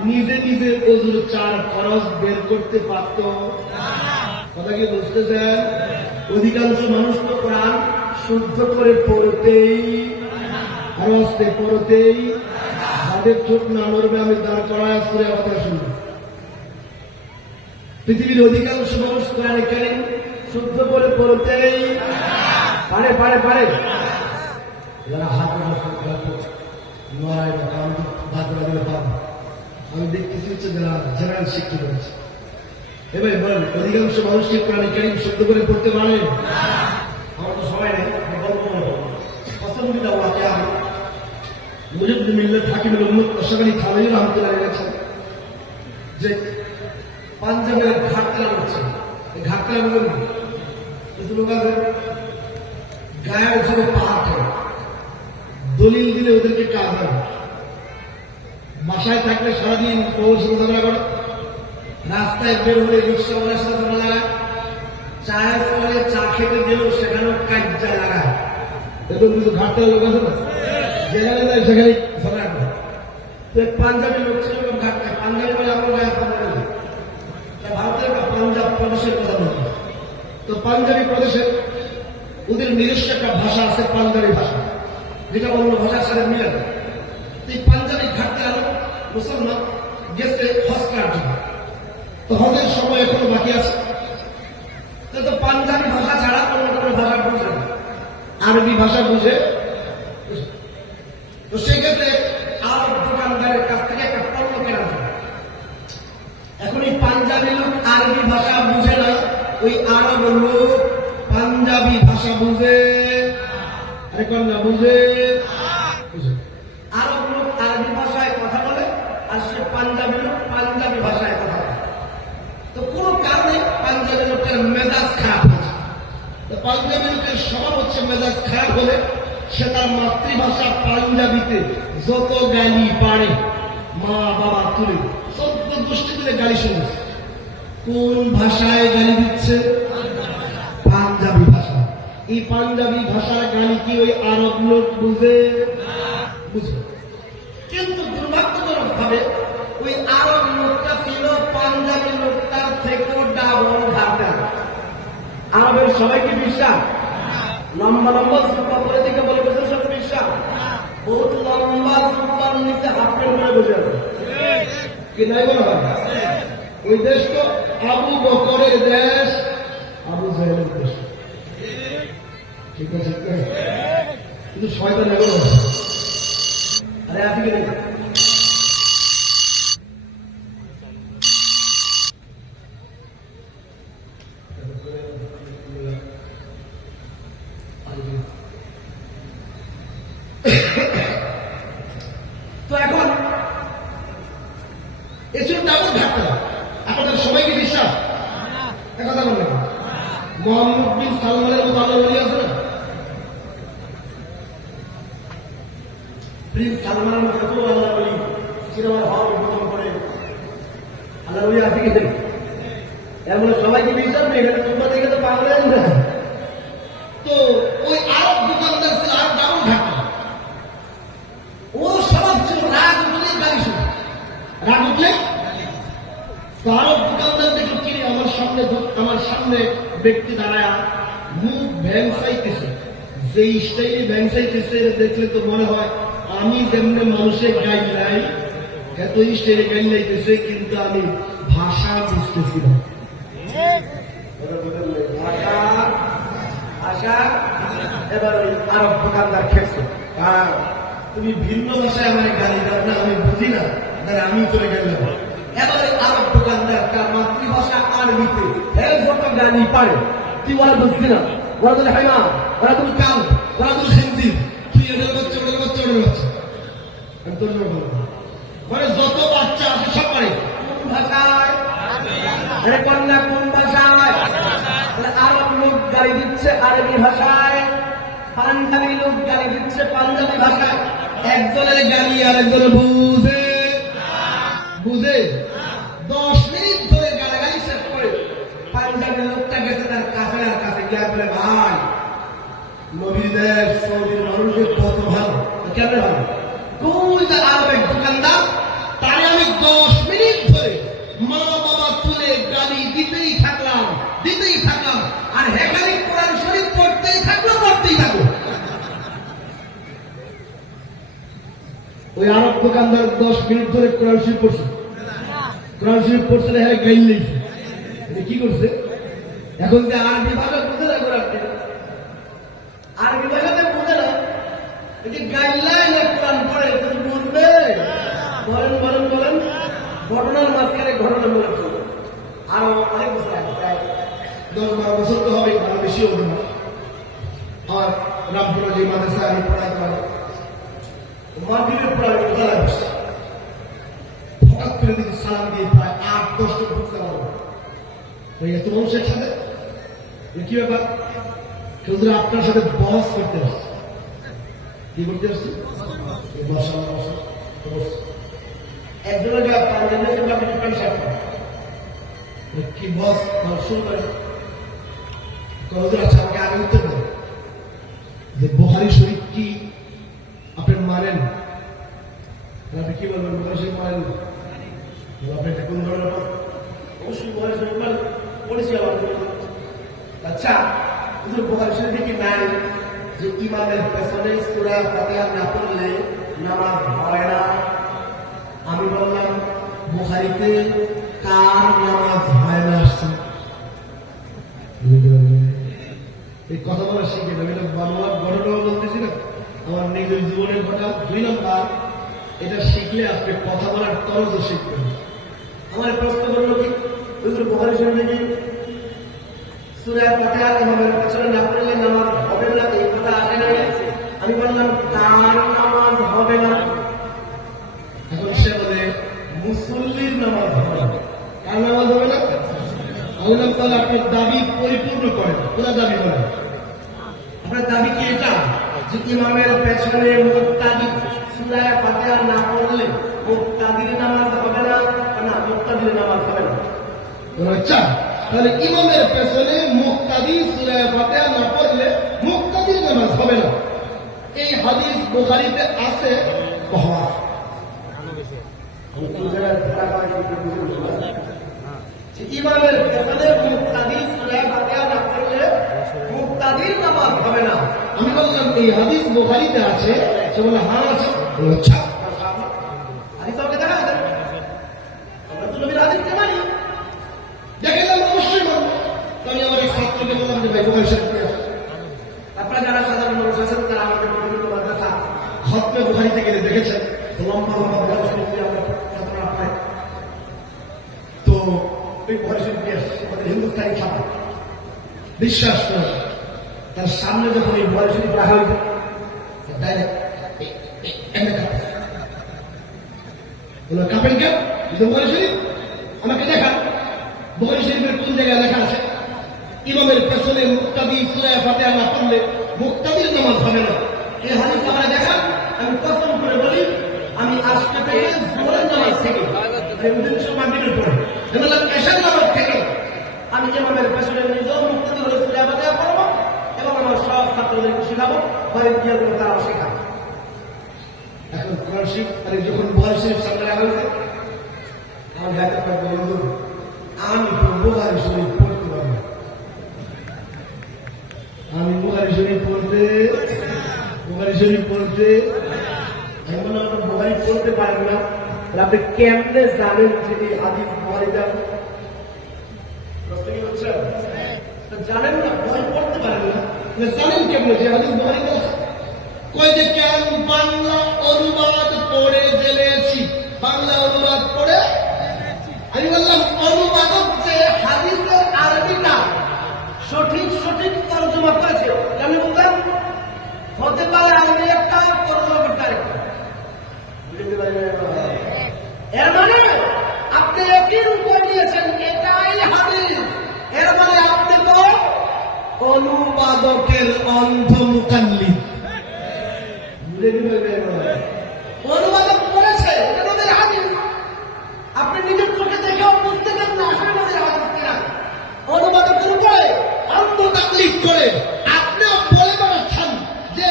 নিজে নিজে ওযুর 4 ফরজ বের করতে পারত? কথা কি বুঝতে চান? অধিকাংশ মানুষ তো কোরআন শুদ্ধ করে পড়তেই আর আস্তে পড়তেই যাদের চোখ না নড়বে আমি দাঁড় করায় সূরা কথা শুনবো। পৃথিবীর অধিকাংশ মানুষ কোরআনে কারীম শুদ্ধ করে পড়তেই পারে পারে পারে। যারা হাত নড়ায় না আমি হাত দিলে পাবো, আমি দেখতেছি হচ্ছে যারা জেনারেল শিক্ষিত আছে। এবার বলেন অধিকাংশ মানুষকে কোরআনে কারীম শুদ্ধ করে পড়তে পারে? আমার তো সময় নেই, গল্প বলবো। পছন্দিদা ওয়াকিয়া মুজিবুল মিল্লাত হাকিমুল উম্মত আশরাফ আলী থানভী রাহমাতুল্লাহ আলাইহি বলেছেন যে পাঞ্জাবের ঘাটতলা হচ্ছে, এই ঘাটতলা বলুন কিছু লোক আছে গায়ের উপরে পাহাড় দলিল দিলে ওদেরকে কাজ হয়। বাসায় থাকলে সারাদিন পৌঁছে ঝগড়া করে, রাস্তায় বের হলে রিক্সাওয়ালার সাথে ঝগড়া লাগায়, চায়ের ফলে চা খেতে গেলেও সেখানেও কাজ্জা লাগায়। এরকম কিছু ঘাটতলা লোক আছে না, যেখানে যায় সেখানে ঝগড়া করে। তো পাঞ্জাবি লোক ছিল ঘাটতে, পাঞ্জাবি বলে আমার গায়ে ভারতের তো পাঞ্জাবি প্রদেশে ওদের নিজস্ব একটা ভাষা আছে, পাঞ্জাবি ভাষা, যেটা অন্য ভাষার সাথে মিলে না। এই পাঞ্জাবি ঘাটতে আলো মুসলমান গেছে হজ করার জন্য। তো হজের সময় এখনো বাকি আছে। তো পাঞ্জাবি ভাষা ছাড়া অন্য কোনো ভাষা বুঝে না, আরবি ভাষা বুঝে। তো সেক্ষেত্রে আরব দোকানদারের কাছ থেকে একটা পণ্য কেনা যায়। এখন এই পাঞ্জাবি লোক আরবি ভাষা বুঝে না, ওই আরব লোক পাঞ্জাবি ভাষা বুঝে। এখন না বুঝে, আরব লোক আরবি ভাষায় কথা বলে, আর সে পাঞ্জাবি লোক পাঞ্জাবি ভাষায় কথা বলে। তো কোনো কারণে পাঞ্জাবি লোকের মেজাজ খারাপ হচ্ছে। তো পাঞ্জাবি লোকের স্বভাব হচ্ছে মেজাজ খারাপ হলে সে তার মাতৃভাষা পাঞ্জাবিতে যত গালি পারে, মা বাবা তুলে 14 গোষ্ঠী তুলে গালি শুনেছে। কোন ভাষায় গালি দিচ্ছে? পাঞ্জাবি ভাষা। এই পাঞ্জাবি ভাষার গালি কি ওই আরব লোক বুঝে? বুঝে। কিন্তু দুর্ভাগ্যজনক ভাবে ওই আরব লোকটা ছিল পাঞ্জাবি লোকটার থেকেও ডাবল ঘাটা। আরবের সবাইকে বিশ্বাস, লম্বা লম্বা জুব্বা পরে দিকে বলে বসে সব বিশ্বাস, বহুত লম্বা জুব্বার নিচে হাফ প্যান্ট পরে বসে আছে কি নাই বলো? ওই দেশ তো আবু বকরের দেশ, আবু জাহেলের দেশ। ঠিক আছে, কিন্তু শয়তান নেই বলো। আরে আছে কি নেই? তো এখন এসব ডাবল ঘাটতে আপনাদের সবাইকে বিশ্বাস? একথা বললেন মোহাম্মদ বিন সালমানের মতো আল্লাহ ওলি আছে না? প্রিন্স সালমানের মতো এত আল্লাহ ওলি সিনেমার হল উদ্বোধন করে আল্লাহ ওলি আছে কি নেই? এর মধ্যে সবাইকে বিশ্বাস নেই, এখানে তোমরা দেখে তো পাগলেন না। তো ওই আরব দোকানদার ছিল আর ডাবল ঘাটতে। ও স্বভাব ছিল রাগ উঠলেই গালি শুনে, রাগ উঠলে আরব দোকানদার দেখে কিনে আমার সামনে ব্যক্তি দাঁড়ায় মুখ ভ্যাংসাইতেছে, যে স্টাইলে ভ্যাংসাইতেছে দেখলে তো মনে হয় আমি যেমনি মানুষের গাইড নাই এত স্টাইলে গাইড লাইতেছে, কিন্তু আমি ভাষা বুঝতেছি না। ভাষা এবার ওই আরব দোকানদার খেয়েছে, তুমি ভিন্ন ভাষায় আমার গালি দাও না, আমি বুঝি না, আমি চলে গেলাম। এবার ওই আরব দোকানদার তার মাতৃভাষা আরবিতে যত গালি পারে, তুই ওরা বুঝছি না, ওরা বলে হয় না, ওরা তুমি কাল, ওরা তুমি হিন্দি, তুই এদের বাচ্চা ওদের বাচ্চা ওদের বাচ্চা, মানে যত বাচ্চা আছে সব পারে। কোন ভাষায়? কন্যা কোন ভাষায়? আরব লোক গালি দিচ্ছে আরবি ভাষায়, পাঞ্জাবি লোক গালি দিচ্ছে পাঞ্জাবি ভাষায়। একজনের গালি আর একজনের বুঝে? বুঝে। 10 মিনিট ধরে গালাগালি শেষ করে পাঞ্জাবি লোকটা গেছে তার কাফেলার কাছে গিয়া বলে, ভাই নবীর দেশ সৌদির মানুষের কত ভালো, কেমন ভালো? তুই যে আরবের দোকানদার, তাই আমি 10 মিনিট ধরে মা বাবা তুলে গালি দিতেই থাকলাম, আর হেখালি কোরআন শরীফ পড়তেই থাকলো। ওই আরব দোকানদার 10 মিনিট ধরে কোরআন শরীফ পড়ছে, হ্যাঁ গাইল লেগেছে। কি করছে? এখন যে আরবি ভাষা বুঝে না, আরবি ভাষাতে বুঝে না, গাইলাই না কোরআন পড়ে, তুমি বুঝবে? বলেন ঘটনার মাঝখানে ঘটনা মনে করবে। আরো অনেক বছর আগে, প্রায় 10-12 বছর তো হবে, আরো বেশি হবে না। আর রামপুরা যে মাদ্রাসা আমি পড়াইতে পারি, মাগরিবের পর আমি কোথায় বসছি, হঠাৎ করে দিকে সালাম দিয়ে প্রায় 8-10টা ঢুকতে পারবো। এত মানুষের সাথে কি ব্যাপার? কেউ আপনার সাথে বহস করতে আসছে। কি করতে আসছি? একজনের কি বস শুরু করে, আচ্ছা আমাকে আগে উত্তর দেন যে বুখারী শরীফ কি আপনি মানেন? আপনি কি বলবেন? বুখারী শরীফ মানেন? আপনি কোন ধরনের? অবশ্যই বুখারী শরীফ পড়েছি, আচ্ছা, হুজুর বুখারী শরীফে কি নাই যে ইমামের পেছনে সূরা ফাতিহা না পড়লে নামাজ হয় না? আমি বললাম বুখারীতে কার নামাজ হয় না আসছে? এই কথা বলা শিখে আমি এটা বাংলার ঘটনাও বলতেছি না, আমার নিজের জীবনের ঘটনা। 2 নম্বর, এটা শিখলে আপনি কথা বলার তরজও শিখবেন। আমার প্রশ্ন করলো কি হুজুর বুখারী শরীফে কি সূরা ফাতিহা ইমামের পেছনে না পড়লে নামাজ হবে না, এই কথা আসে না? আমি বললাম কার নামাজ হবে না? এখন সে বলে মুসল্লির নামাজ হবে না। কার নামাজ হবে না? আমি বললাম তাহলে আপনার দাবি পরিপূর্ণ করেন, পুরা দাবি করেন। আপনার দাবি কি এটা যে ইমামের পেছনে মুক্তাদি সূরা ফাতিহা না পড়লে মুক্তাদির নামাজ হবে না? না, মুক্তাদির নামাজ হবে না। আচ্ছা, তাহলে ইমামের পেছনে মুক্তাদি সূরা ফাতিহা না পড়লে মুক্তাদির নামাজ হবে না, এই হাদিস বুখারীতে আছে। ইমামের পেছনে মুক্তাদি সূরা ফাতিহা না পড়লে মুক্তাদির নামাজ হবে না। আমি বললাম এই হাদিস বুখারীতে আছে। সে বলে হ্যাঁ আছে। আচ্ছা, হাদিস আমাকে দেখা দেন, আমরা তো নবীর হাদিসকে মানি। দেখলাম অবশ্যই মানব। আমি আমার এক ছাত্রকে বললাম যে ভাই বুখারী শরীফ আছে। আপনারা যারা সাধারণ মানুষ আছেন তারা আমাদের বিভিন্ন মাদ্রাসা খতমে বুখারীতে গেলে দেখেছেন লম্বা লম্বা বুখারী শরীফ আমরা ছাত্ররা পায়। তো ওই বুখারী শরীফ আমাদের হিন্দুস্তানি ছাত্র বিশ্বাস করে তার সামনে যখন এই বুখারী শরীফ রাখা হয়েছে ডাইরেক্ট কাপেন কেন বুখারী শরীফ আমাকে দেখা। বুখারী শরীফের কোন জায়গায় লেখা আছে ইমামের পেছনে মুক্তাদি সূরা ফাতিহা না পড়লে মুক্তাদির নামাজ হবে না? এই হাদিস আমরা দেখান। আমি কসম করে বলি আমি আজকে থেকে জোহরের নামাজ থেকে মাগরিবের পরে বললাম এশার নামাজ থেকে আমি ইমামের পেছনে নিজেও মুক্তাদি হয়ে সূরা ফাতিহা পড়ব এবং আমার সব ছাত্রদেরকে শেখাবো, ঘরে গিয়ে তারাও শেখাবো। এখন কোরআন শরীফ আরে যখন বুখারী শরীফ সামনে রাখা হয়েছে আমার হাতে পাক বলুন আমি তো বুখারী শরীফ পড়তে পারি না। আমি বুখারী শরীফ পড়তে আমি বললাম আপনি বুখারী পড়তে পারেন না, আপনি কেমনে জানেন যে এই হাদিস বুখারীতে আছে? প্রশ্ন কি হচ্ছে? জানেন না, বুখারী পড়তে পারেন না, জানেন কেমনে যে হাদিস বুখারীতে আছে? কই যে কেন বাংলা অনুবাদ পড়ে জেনেছি, বাংলা অনুবাদ পড়ে। আমি বললাম অনুবাদক যে হাদিসের আরবিটা সঠিক তর্জমা করেছে, আমি বললাম হতে পারে আরবি একটা তর্জমা করতে আরেকটা। এর মানে আপনি একই রূপ নিয়েছেন, এটাই হাদিস। এর মানে আপনি তো অনুবাদকের অন্ধ মুকাল্লিদ। অনুবাদক করেছে এটা নবীর হাদিস, আপনি নিজের চোখে দেখেও বুঝতে পারেন না আসলে নবীর হাদিস কিনা। অনুবাদকের উপরে অন্ধ তাকলিদ করে আপনিও বলে বেড়াচ্ছেন যে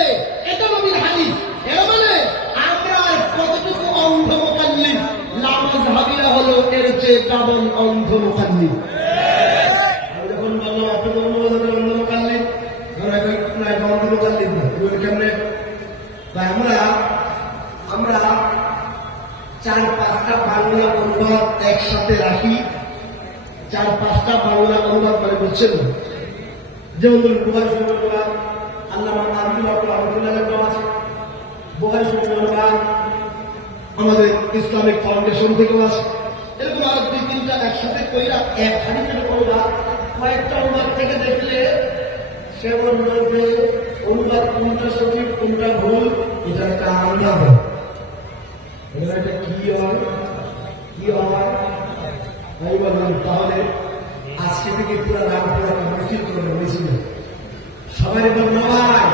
এটা নবীর হাদিস। এর মানে আমরা কতটুকু অন্ধ মুকাল্লিদ? লামাযহাবিরা হলো এর চেয়ে ডাবল অন্ধ মুকাল্লিদ। আমি যখন বললাম আপনি তো অনুবাদকের অন্ধ মুকাল্লিদ, অন্ধ মুকাল্লিদ না কেমনে? আমরা 4-5টা বাংলা অনুবাদ একসাথে রাখি। 4-5টা বাংলা অনুবাদ মানে বুঝছেন? যেমন ধরুন বুখারী শরীফ অনুবাদ আল্লামা আমিনুল হক রহমাতুল্লাহ আছে, বুখারী শরীফ অনুবাদ আমাদের ইসলামিক ফাউন্ডেশন থেকেও আছে। এরকম আরো 2-3টা একসাথে কইরা এক হাদিসের অনুবাদ কয়েকটা অনুবাদ থেকে দেখলে সে বলবে যে অনুবাদ কোনটা সঠিক কোনটা ভুল, এটা একটা আলাদা হয়। এটা কি হয়? আমি বললাম তাহলে আজকে থেকে পুরো রামপুরা মিছিল করবে, মিছিল সবাই বলবো ভাই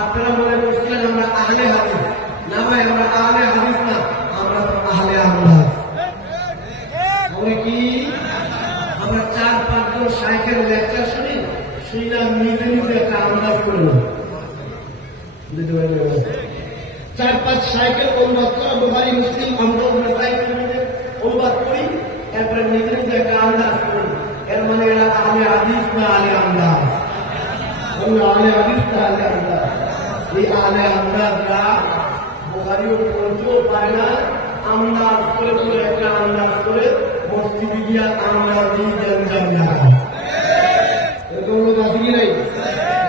আপনারা মনে করছিলেন আমরা আহলে হাদিস না। ভাই আমরা আহলে হাদিস না, আমরা তো আহলে আল্লাহ। আমরা কি? আমরা 4-5 জন শাইখের লেকচার শুনি, শুনে নিজে একটা আন্দাজ করলাম। 4-5 শাইখের অনুবাদ করা বুখারী মুসলিম আমরা অনুবাদ করি, এরপরে নিজে একটা আন্দাজ করি। এর মানে এরা আহলে হাদিস না আহলে আন্দাজ। আমরা আলে হাদিস তাহলে আন্দাজ, এই আলে আন্দাজরা বুখারীও পড়তেও পারে না, আন্দাজ করে করে একটা আন্দাজ করে মসজিদে গিয়া আন্দাজ দিয়ে জ্ঞান জানা এরকম লোক আছে কি নাই?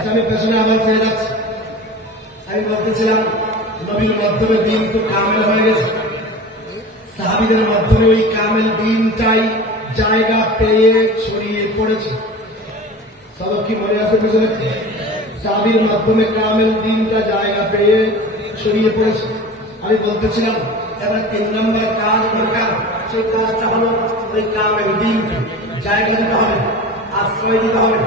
আমি পেছনে আবার ফিরে যাচ্ছি। আমি বলতেছিলাম নবীর মাধ্যমে দিন তো কামেল হয়ে গেছে, সাহাবীদের মাধ্যমে ওই কামেল দিনটাই জায়গা পেয়ে ছড়িয়ে পড়েছে। সব কি মনে আছে পিছনে? সাহাবীর মাধ্যমে কামেল দিনটা জায়গা পেয়ে ছড়িয়ে পড়েছে। আমি বলতেছিলাম এবার 3 নম্বর কাজ দরকার, সেই কাজটা হলো ওই কামেল দিনকে জায়গা দিতে হবে, আশ্রয় দিতে হবে,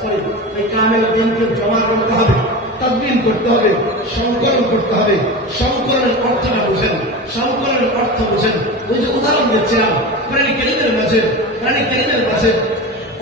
সরি ওই কামেল দিনকে জমা করতে হবে, তাদবিন করতে হবে, সংকলন করতে হবে। সংকলনের অর্থটা বুঝেন, সংকলনের অর্থ বুঝেন। ওই যে উদাহরণ দিচ্ছিলাম প্রাণী কেরিমের মাঝে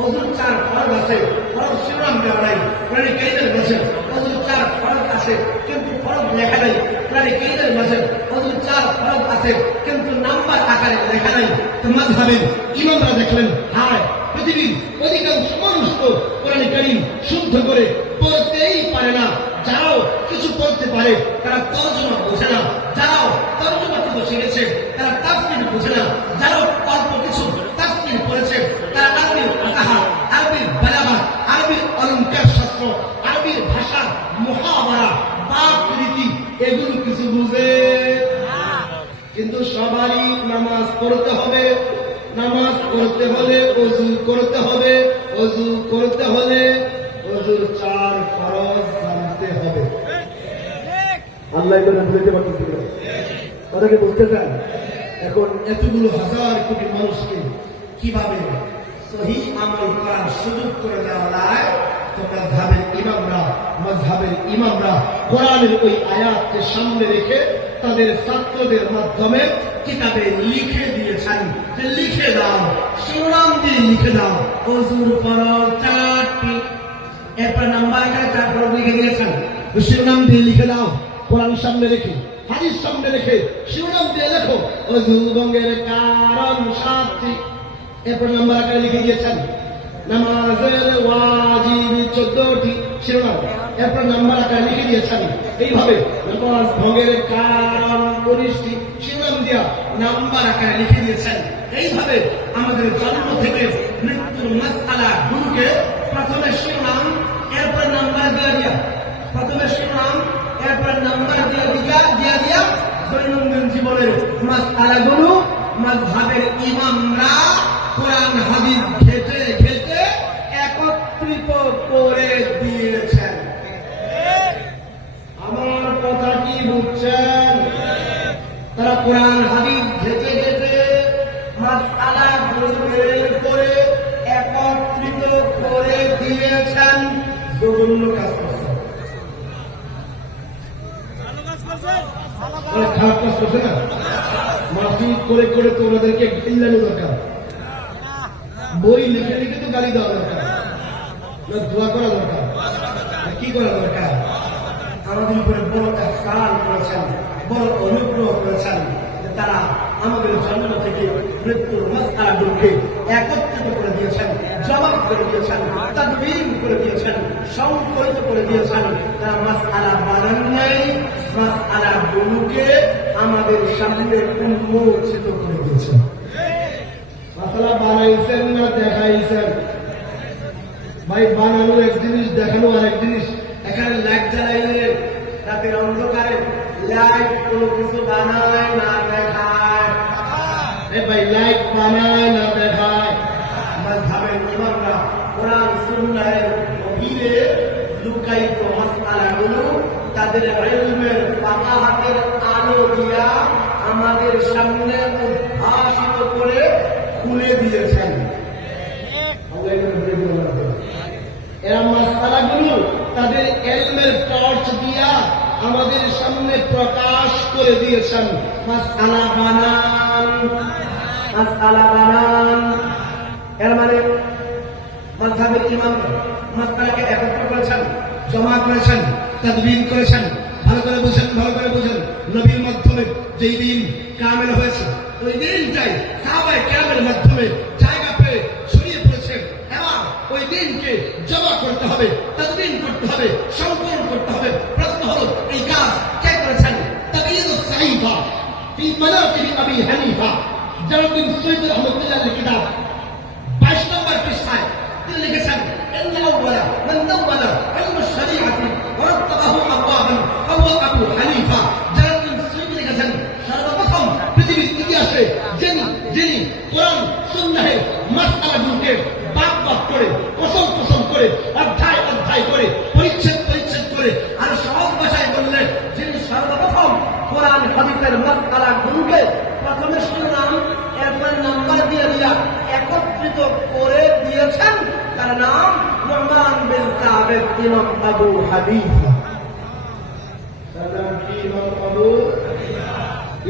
অজুর 4 ফরজ আছে, ফরজ শিরোনাম দেওয়া নাই। প্রাণী কেরিমের মাঝে অজুর 4 ফরজ আছে কিন্তু ফরজ লেখা নাই। প্রাণী কেরিমের মাঝে অজুর 4 ফরজ আছে কিন্তু নাম্বার আকারে লেখা নাই। তো মাযহাবের ইমামরা দেখলেন হায় পৃথিবীর অধিকাংশ মানুষ তো কোরআন কারীম শুদ্ধ করে পড়তেই পারে না। যারাও কিছু পড়তে পারে তারা তর্জমা বোঝে না, যারাও তর্জমা কিছু শিখেছে তারা তাফসীর বোঝে না, যারাও অল্প কিছু তাফসীর পড়েছে তারা আরবির ফাসাহা, আরবির বালাগা, আরবির অলঙ্কার শাস্ত্র, আরবির ভাষা, মুহাওয়ারা, বাক রীতি এগুলো কিছু বুঝে। কিন্তু সবারই নামাজ পড়তে হবে, নামাজ পড়তে হলে ওযু করতে হবে, ওযু করতে হলে ওযুর 4 ফরজ জানতে হবে। আল্লাহ এটা বুঝতে পারতেছেন না, কথাকে বুঝতে চান? এখন এতগুলো হাজার কোটি মানুষকে কিভাবে সহিহ আমল করার সুযোগ করে দেওয়া যায়? তো মাযহাবের ইমামরা কোরআনের ওই আয়াতকে সামনে রেখে তাদের ছাত্রদের মাধ্যমে কিতাবে লিখে দিয়েছেন যে লিখে দাও, শিরোনাম দিয়ে লিখে দাও ওযুর ফরজ 4টি, এরপর নাম্বার আকারে 4 ফরজ লিখে দিয়েছেন। শিরোনাম দিয়ে লিখে দাও, কোরআন সামনে রেখে, হাদিস সামনে রেখে শিরোনাম দিয়ে লেখো ওযু ভঙ্গের কারণ 7টি, এরপর নাম্বার আকারে লিখে দিয়েছেন। নামাজের ওয়াজিব 14টি শিরোনাম, এরপর নাম্বার আকারে লিখে দিয়েছেন। এইভাবে নামাজ ভঙ্গের কারণ 19টি শিরোনাম দিয়া নাম্বার আকারে লিখে দিয়েছেন। এইভাবে আমাদের জন্ম থেকে মৃত্যুর মাসআলা গুলোকে প্রথমে শিরোনাম এরপর নাম্বার দিয়ে দিয়া, প্রথমে শিরোনাম এরপর নাম্বার দিয়ে দিয়া দৈনন্দিন জীবনের মাসআলাগুলো মাযহাবের ইমামরা কোরআন হাদিস ঘেঁটে ঘেঁটে একত্রিত করে দিয়েছেন। আমার কথা কি বুঝছেন? তারা কোরআন হাদিস ঘেঁটে ঘেঁটে মাসআলাগুলো বের করে একত্রিত করে দিয়েছেন। জঘন্য কাজ করছেন, খারাপ কাজ করছে না? মাফি করে করে তো ওনাদেরকে ইল্লানো দরকার, বই লিখে লিখে তো গালি দেওয়া দরকার, দোয়া করা দরকার, কি করা দরকার? আমাদের উপরে বড় ইহসান করেছেন, বড় অনুগ্রহ করেছেন যে তারা আমাদের জন্ম থেকে মৃত্যুর মাসআলাগুলোকে একত্রিত করে দিয়েছেন, জবাব করে দিয়েছেন, তাদবিন করে দিয়েছেন, সংকলিত করে দিয়েছেন। তারা মাসআলা বানান নাই, মাসআলাগুলোকে আমাদের সামনে উন্মোচিত করে দিয়েছেন। মাসআলা বানাইছেন না দেখাইছেন? ভাই বানানো এক জিনিস, দেখানো আর এক জিনিস। এখানে লাইট জ্বালাইলে রাতের অন্ধকারে লাইট কোনো কিছু বানায় না দেখায়, ভাই লাইট বানায় না দেখায়। মাযহাবের ইমামরা কোরআন সুন্নাহের গভীরে লুকায়িত মাসআলাগুলো তাদের ইলমের ফাকাহাতের আলো দিয়া আমাদের সামনে উদ্ভাসিত করে খুলে দিয়েছেন। এরা মাসআলাগুলো তাদের ইলমের টর্চ দিয়া আমাদের সামনে প্রকাশ করে দিয়েছেন। মাসআলা বানান, মাসআলা বানান। এর মানে মাযহাবের ইমাম মাসআলাকে একত্র করেছেন, জমা করেছেন, তাদবিন করেছেন। ভালো করে বুঝেন, ভালো করে বুঝেন। নবীর মাধ্যমে যেই দিন কামেল হয়েছে ওই দিনটাই সাহাবায়ে কেরামের মাধ্যমে জায়গা পেয়ে ছড়িয়ে পড়েছে। এবার ওই দিনকে জমা করতে হবে, তাদবিন করতে হবে, সংকলন করতে হবে। প্রশ্ন হলো এই কাজ কে করেছেন? তাকিয়ুস সাহিফা ফি মানাকিব আবি হানিফা, জালালউদ্দিন সৈয়দ রহমাতুল্লাহ কিতাব 22 নম্বর পৃষ্ঠায় তিনি লিখেছেন, ইন্নাল আউয়ালা মান দাওয়ালা ইলম আশ-শরীআতি ওয়া রাত্তাবাহু আবওয়াবান ফাহুয়া আবু হানিফা। জালালউদ্দিন সৈয়দ লিখেছেন, সর্বপ্রথম পৃথিবীর ইতিহাসে যিনি কোরআন সুন্নাহের মাসআলাগুলোকে বাক করে, কসম করে, অধ্যায় করে, পরিচ্ছেদ করে, আর সহজ ভাষায় বললে যিনি সর্বপ্রথম কোরআন হাদিসের মাসআলাগুলোকে প্রথমে শুনলাম, এরপর নাম্বার দিয়ে একত্রিত করে দিয়েছেন, তার নাম নুমান বিন সাবিত ইমাম আবু হানিফা। তার নাম কি?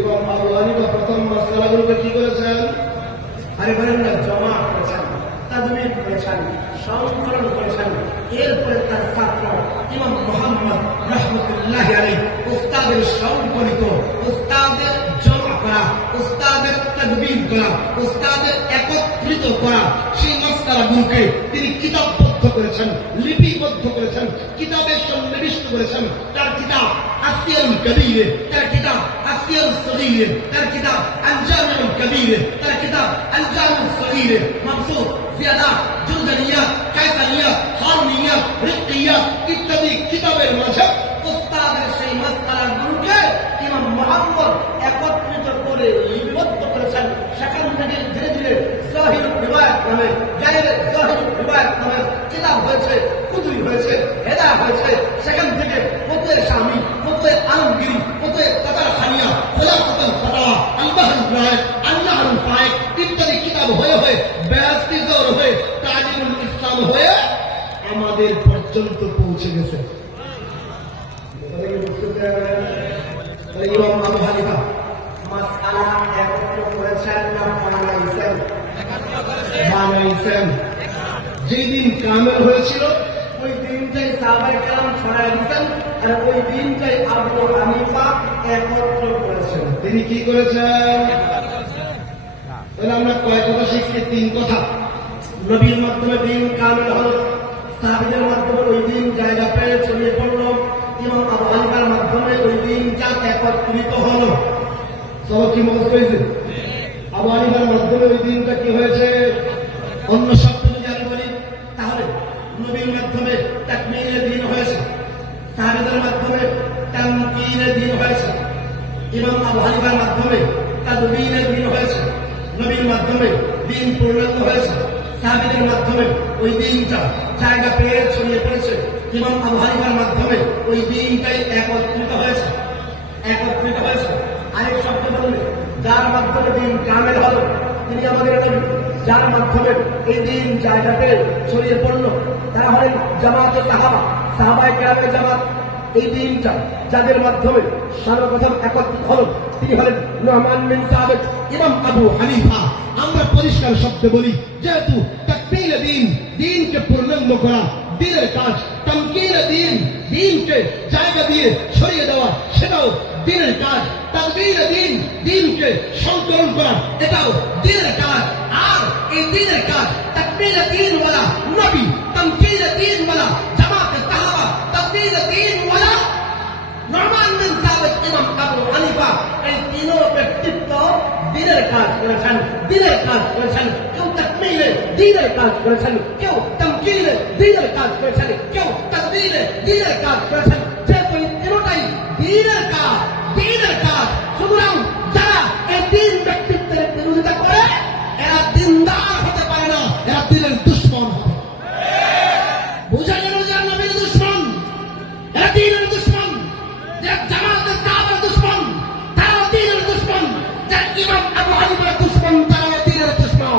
ইমাম আবু হানিফা প্রথম মাসআলাগুলোকে কি করেছেন? আরে বলেন না, জমা করেছেন, তাদবির করেছেন, সংকলন করেছেন। এরপরে তার ছাত্র ইমাম মুহাম্মদ রাহমাতুল্লাহি আলাইহি উস্তাদের সংকলিত, উস্তাদের জমা করা, উস্তাদের তাদবির করা, উস্তাদের একত্রিত করা সেই মাসআলাগুলোকে তিনি কিতাববদ্ধ করেছেন, লিপিবদ্ধ করেছেন, কিতাবে সন্নিবিষ্ট করেছেন। তার কিতাব আসিয়াল কবীর, তার কিতাব আসিয়াল সগীর, তার কিতাব আল জামিউল কবীর, তার কিতাব আল জামিউস সগীর, মাবসুত জিয়াদাত, জুলজানিয়াত, কায়সানিয়াত, হারুনিয়াত, রিক্কিয়াত ইত্যাদি কিতাবের মাঝে উস্তাদের সেই মাসআলাগুলোকে ইমাম মুহাম্মদ একত্রিত করে লিপিবদ্ধ করেছেন। সেখান থেকে ধীরে ধীরে যাহিরুল রিওয়ায়াত নামে, গায়রে যাহিরুল রিওয়ায়াত নামে কিতাব হয়েছে, কুতুবি হয়েছে, হেদা হয়েছে। সেখান থেকে ফতোয়া শামী, ফতোয়া আলমগীরি, ফতোয়া কাতারখানিয়া, খুলাসাতুল ফাতাওয়া, আল বাহরুল রায়ক, আল নাহরুল ফায়েক ইত্যাদি কিতাব হয়ে বেহেশতি জোর হয়ে তাজিমুল ইসলাম হয়ে আমাদের পর্যন্ত পৌঁছে গেছে। ইমাম আবু হানিফা মাসআলা একত্র করেছেন না বানাইছেন? যেদিন কামেল হয়েছিল ওই দিনটাই সাহাবায়ে কেরাম ছড়ায় দিতেন, আর ওই দিনটাই আবু হানিফা একত্র করেছেন। তিনি কি করেছেন? তাহলে আমরা কয় কথা শিখছি? 3 কথা। নবীর মাধ্যমে দিন কামেল হল, সাহাবীদের মাধ্যমে ওই দিন জায়গা পেয়ে ছড়িয়ে পড়ল, ইমাম আবু হানিফার মাধ্যমে ওই দিনটা একত্রিত হল। সব কি মনে হয়েছে? আবু হানিফার মাধ্যমে ওই দিনটা কি হয়েছে? অন্য শব্দ যদি আমি বলি তাহলে নবীর মাধ্যমে তাকমীলের দিন হয়েছে, সাহাবীদের মাধ্যমে তামকিনের দিন হয়েছে, ইমাম আবু হানিফার মাধ্যমে তাদবীরের দিন হয়েছে। নবীর মাধ্যমে দিন পূর্ণাঙ্গ হয়েছে, সাহাবীদের মাধ্যমে ওই দিনটা জায়গা পেয়ে ছড়িয়ে পড়েছে, ইমাম আবু হানিফার মাধ্যমে ওই দিনটাই একত্রিত হয়েছে। আরেক শব্দ বললে, যার মাধ্যমে দিন কামেল হলো তিনি আমাদের নবী। যার মাধ্যমে এই দিন জায়গা পেয়ে ছড়িয়ে পড়লো তারা হলেন জামাতে সাহাবা, সাহাবায়ে কেরামের জামাত। এই দিনটা যাদের মাধ্যমে সর্বপ্রথম একত্রিত হল তিনি হলেন নুমান বিন সাবিত ইমাম আবু হানিফা। আমরা পরিষ্কার শব্দে বলি, যেহেতু তাকমীলে দিন, দিনকে পূর্ণাঙ্গ করা দিনের কাজ, তামকিনে দিন, দিনকে জায়গা দিয়ে ছড়িয়ে দেওয়া সেটাও দিনের কাজ, তাদবীরে দিন, দিনকে সংকলন করা এটাও দিনের কাজ। আর এই দিনের কাজ তাকমীলে দিন ওয়ালা নবী, তামকিনে দিন ওয়ালা জামাতে সাহাবা, তাদবীরে দিন ওয়ালা নুমান বিন সাবিত ইমাম আবু হানিফা, এই তিনও ব্যক্তিত্ব দিনের কাজ করেছেন। কেউ তাকমীলে দিনের কাজ করেছেন, কেউ তামকিনে দিনের কাজ করেছেন, কেউ তাদবীরে দিনের কাজ করেছেন। যেহেতু এই তিনটাই দিনের কাজ, সুতরাং যারা এই তিন ব্যক্তিত্বের বিরোধিতা করে এরা দিনদার হতে পারে না, এরা দিনের দুশ্মন হবে। বোঝা গেল যে নবীর দুশ্মন, এরা দিনের দুশ্মন। যারা জামাতের সাহাবার দুশ্মন তারাও দিনের দুশ্মন, যারা ইমাম আবু হানিফার দুশ্মন তারাও দিনের দুশ্মন।